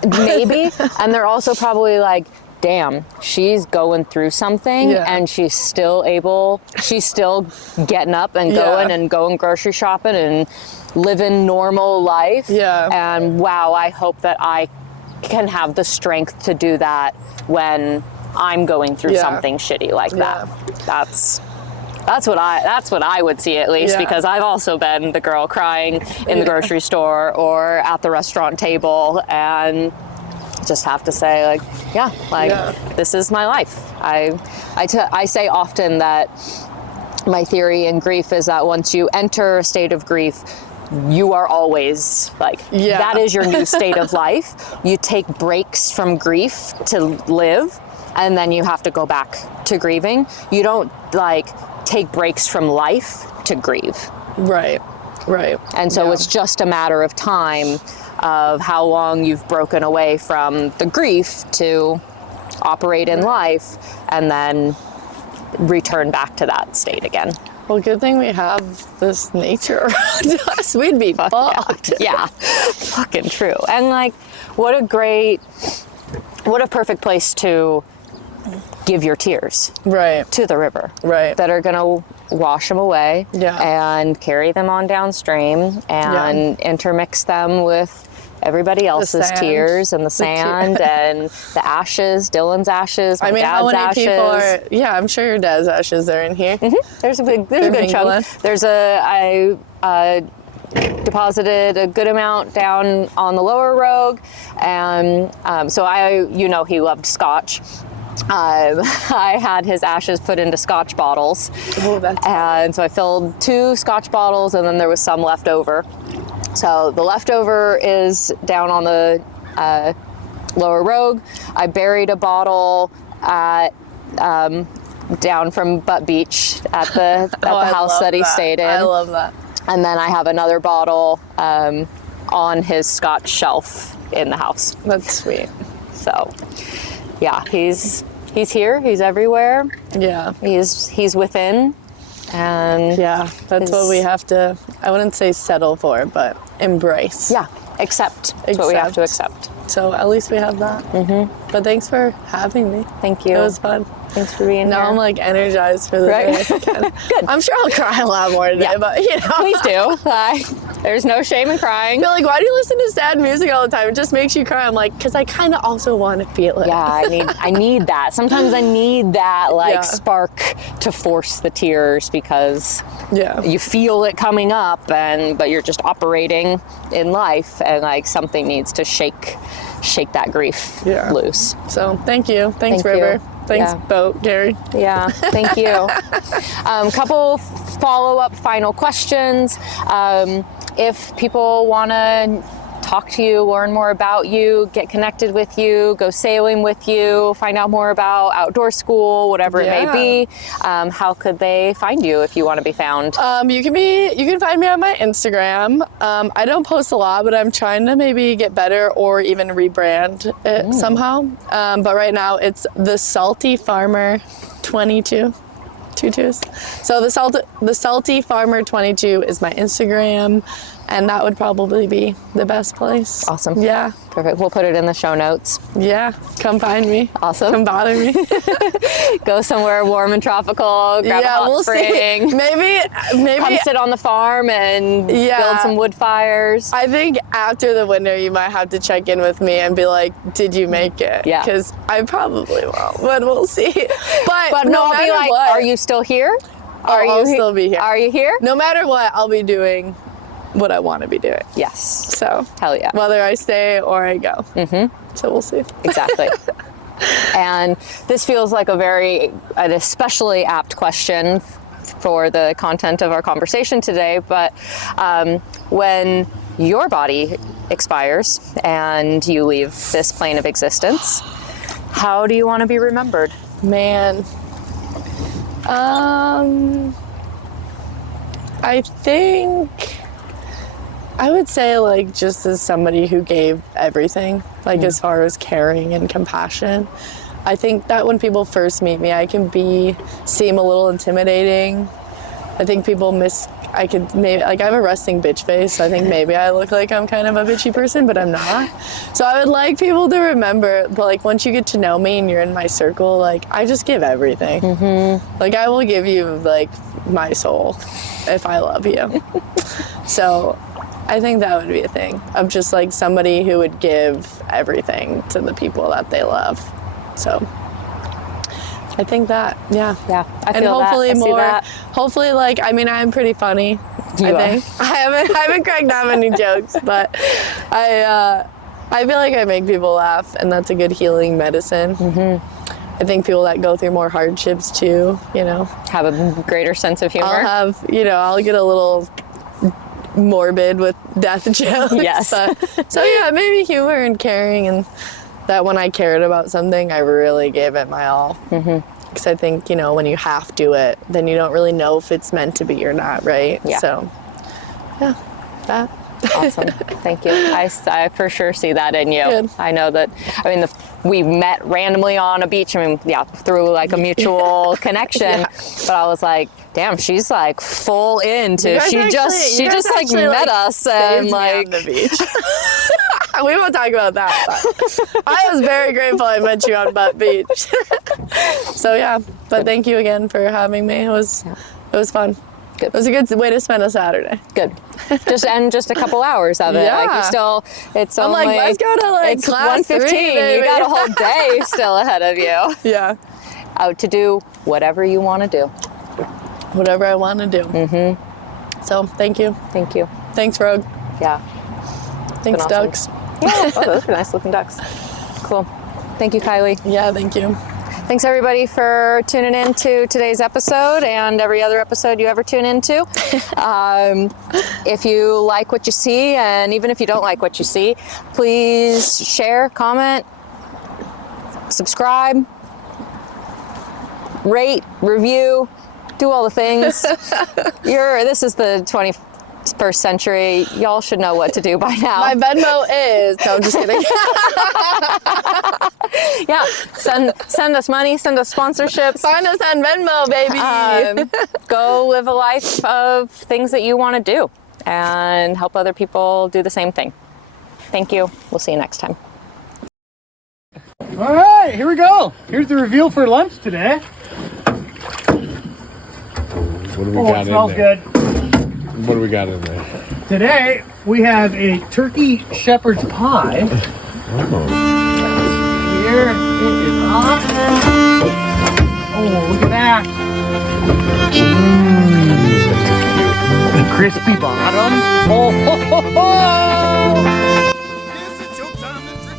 Maybe. And they're also probably like, damn, she's going through something and she's still getting up and going grocery shopping and living normal life. Yeah. And wow, I hope that I can have the strength to do that when I'm going through something shitty like that. That's what I would see, at least, because I've also been the girl crying in the grocery store or at the restaurant table, and just have to say, like, this is my life. I say often that my theory in grief is that once you enter a state of grief, you are always that is your new state of life. You take breaks from grief to live, and then you have to go back to grieving. You don't take breaks from life to grieve. Right. And so it's just a matter of time of how long you've broken away from the grief to operate in life and then return back to that state again. Well, good thing we have this nature around us. We'd be fucked. Yeah, fucking true. And what a great what a perfect place to give your tears. Right. To the river. Right. That are going to wash them away. Yeah. And carry them on downstream and intermix them with everybody else's tears and the sand and the ashes, Dylan's ashes, my dad's how many ashes. people are, I'm sure your dad's ashes are in here. There's a good chunk. I deposited a good amount down on the lower rogue, and so he loved scotch. I had his ashes put into scotch bottles. Oh, that's and so I filled 2 scotch bottles, and then there was some left over. So the leftover is down on the lower rogue. I buried a bottle at down from Butt Beach at the house that he stayed in. I love that. And then I have another bottle on his scotch shelf in the house. That's sweet. So, yeah, he's here. He's everywhere. Yeah. He's within. And that's what we have to, I wouldn't say settle for, but embrace. Yeah, accept. That's what we have to accept. So at least we have that. Mm-hmm. But thanks for having me. Thank you. It was fun. Thanks for being here. Now I'm like energized for the day. Good. I'm sure I'll cry a lot more today, but Please do. There's no shame in crying. They're like, why do you listen to sad music all the time? It just makes you cry. I'm like, because I kind of also want to feel it. Yeah, I need that. Sometimes I need that spark to force the tears because you feel it coming up, but you're just operating in life, and something needs to shake that grief loose. So thank you. Thanks, River. Thanks, Boat, Gary. Yeah, thank you. Couple follow-up final questions. If people want to talk to you, learn more about you, get connected with you, go sailing with you, find out more about outdoor school, whatever it may be, how could they find you if you want to be found? You can find me on my Instagram. I don't post a lot, but I'm trying to maybe get better or even rebrand it somehow. But right now it's the Salty Farmer 22. 22s. So the Salty Farmer 22 is my Instagram, and that would probably be the best place. Awesome. Yeah. Perfect. We'll put it in the show notes. Yeah. Come find me. Awesome. Come bother me. Go somewhere warm and tropical, grab a hot spring. See. Maybe come sit on the farm and build some wood fires. I think after the winter you might have to check in with me and be like, did you make it? Yeah. Because I probably won't, but we'll see. But no, I'll be like, are you still here? I'll still be here. Are you here? No matter what, I'll be doing what I want to be doing. Yes. So hell yeah. Whether I stay or I go. Mm-hmm. So we'll see. Exactly. And this feels like an especially apt question for the content of our conversation today, but when your body expires and you leave this plane of existence, how do you want to be remembered? Man. I think I would say just as somebody who gave everything, as far as caring and compassion. I think that when people first meet me, I can seem a little intimidating. I think people I have a resting bitch face, so I think maybe I look like I'm kind of a bitchy person, but I'm not. So I would like people to remember, but once you get to know me and you're in my circle, I just give everything. Mm-hmm. I will give you my soul if I love you. So I think that would be a thing of just somebody who would give everything to the people that they love. So I think that, yeah. I feel hopefully that. That. Hopefully, I'm pretty funny. I think I haven't cracked that many jokes, but I feel like I make people laugh, and that's a good healing medicine. Mm-hmm. I think people that go through more hardships too, have a greater sense of humor. I'll get a little morbid with death jokes. Yes. So yeah, maybe humor and caring, and that when I cared about something, I really gave it my all. Mm-hmm. Because I think, when you have to it, then you don't really know if it's meant to be or not, right? Yeah. So, yeah, that. Awesome. Thank you. I for sure see that in you. Good. I know that, we met randomly on a beach, through a mutual connection, but I was like, damn, she's full into, she just met us and on the beach. We won't talk about that. But I was very grateful I met you on Butt Beach. So yeah, but thank you again for having me. It was fun. Good. It was a good way to spend a Saturday. Good. Just a couple hours of it. Yeah. Like you still, it's I'm only, like, let's go to like it's class 1:15. 3, baby. You got a whole day still ahead of you. Yeah. Out to do whatever you want to do. Whatever I want to do. Mm-hmm. So thank you. Thank you. Thanks, Rogue. Yeah. Thanks, awesome. ducks. Yeah. Oh, those are nice looking ducks. Cool. Thank you, Kylie. Yeah, thank you. Thanks everybody for tuning in to today's episode and every other episode you ever tune into. If you like what you see, and even if you don't like what you see, please share, comment, subscribe, rate, review, do all the things. This is the 21st century. Y'all should know what to do by now. My Venmo is... No, I'm just kidding. Yeah, send us money, send us sponsorships. Find us on Venmo, baby. Go live a life of things that you want to do and help other people do the same thing. Thank you. We'll see you next time. All right, here we go. Here's the reveal for lunch today. What do we got It smells in there? good. What do we got in there? Today, we have a turkey shepherd's pie. Oh. Here it is off. Oh, look at that. The crispy bottom. Oh, ho, ho, ho.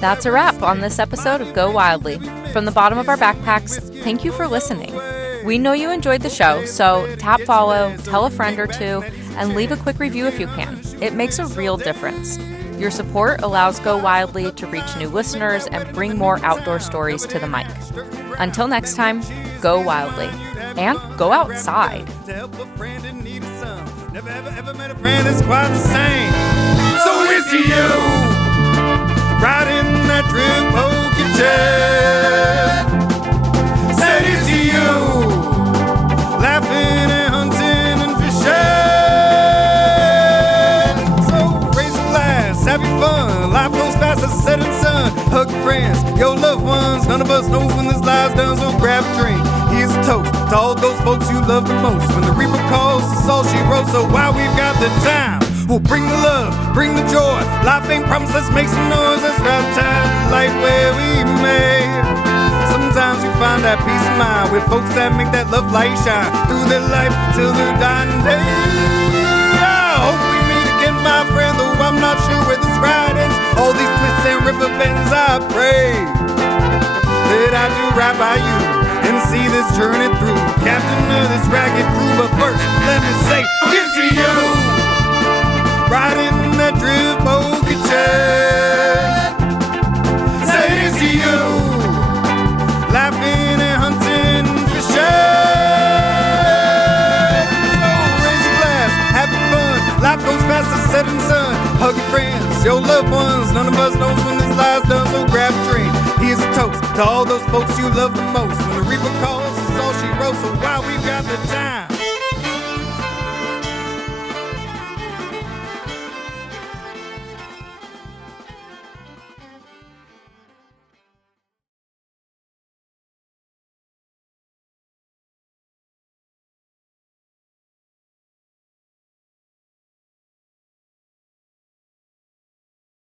That's a wrap on this episode of Go Wildly. From the bottom of our backpacks, thank you for listening. We know you enjoyed the show, so tap follow, tell a friend or two, and leave a quick review if you can. It makes a real difference. Your support allows Go Wildly to reach new listeners and bring more outdoor stories to the mic. Until next time, go wildly and go outside. Never ever met a friend that's quite the same. So it's to you, riding that ribboat chair. Said it's to you, laughing and hunting and fishing. So raise a glass, have your fun. Life goes fast as the setting sun. Hug your friends, your loved ones. None of us knows when this life's done, so grab a drink. Here's a toast to all those folks you love the most. When the reaper calls, it's all she wrote. So while we've got the time, we'll bring the love, bring the joy. Life ain't promised, let's make some noise. Let's ride time, life where we made. Sometimes you find that peace of mind with folks that make that love light shine through their life till their dying day. I hope we meet again, my friend, though I'm not sure where this ride ends. All these twists and river bends, I pray that I do right by you and see this journey through. Captain of this ragged crew, but first, let me say, it's to you, riding that ribboat chair. Say it's to you, laughing and hunting fishing. So raise a glass, have fun. Life goes fast as the setting sun. Hug your friends, your loved ones. None of us knows when this life's done, so grab a drink. Here's a toast to all those folks you love the most. When the reaper calls, it's all she wrote. So while we've got the time,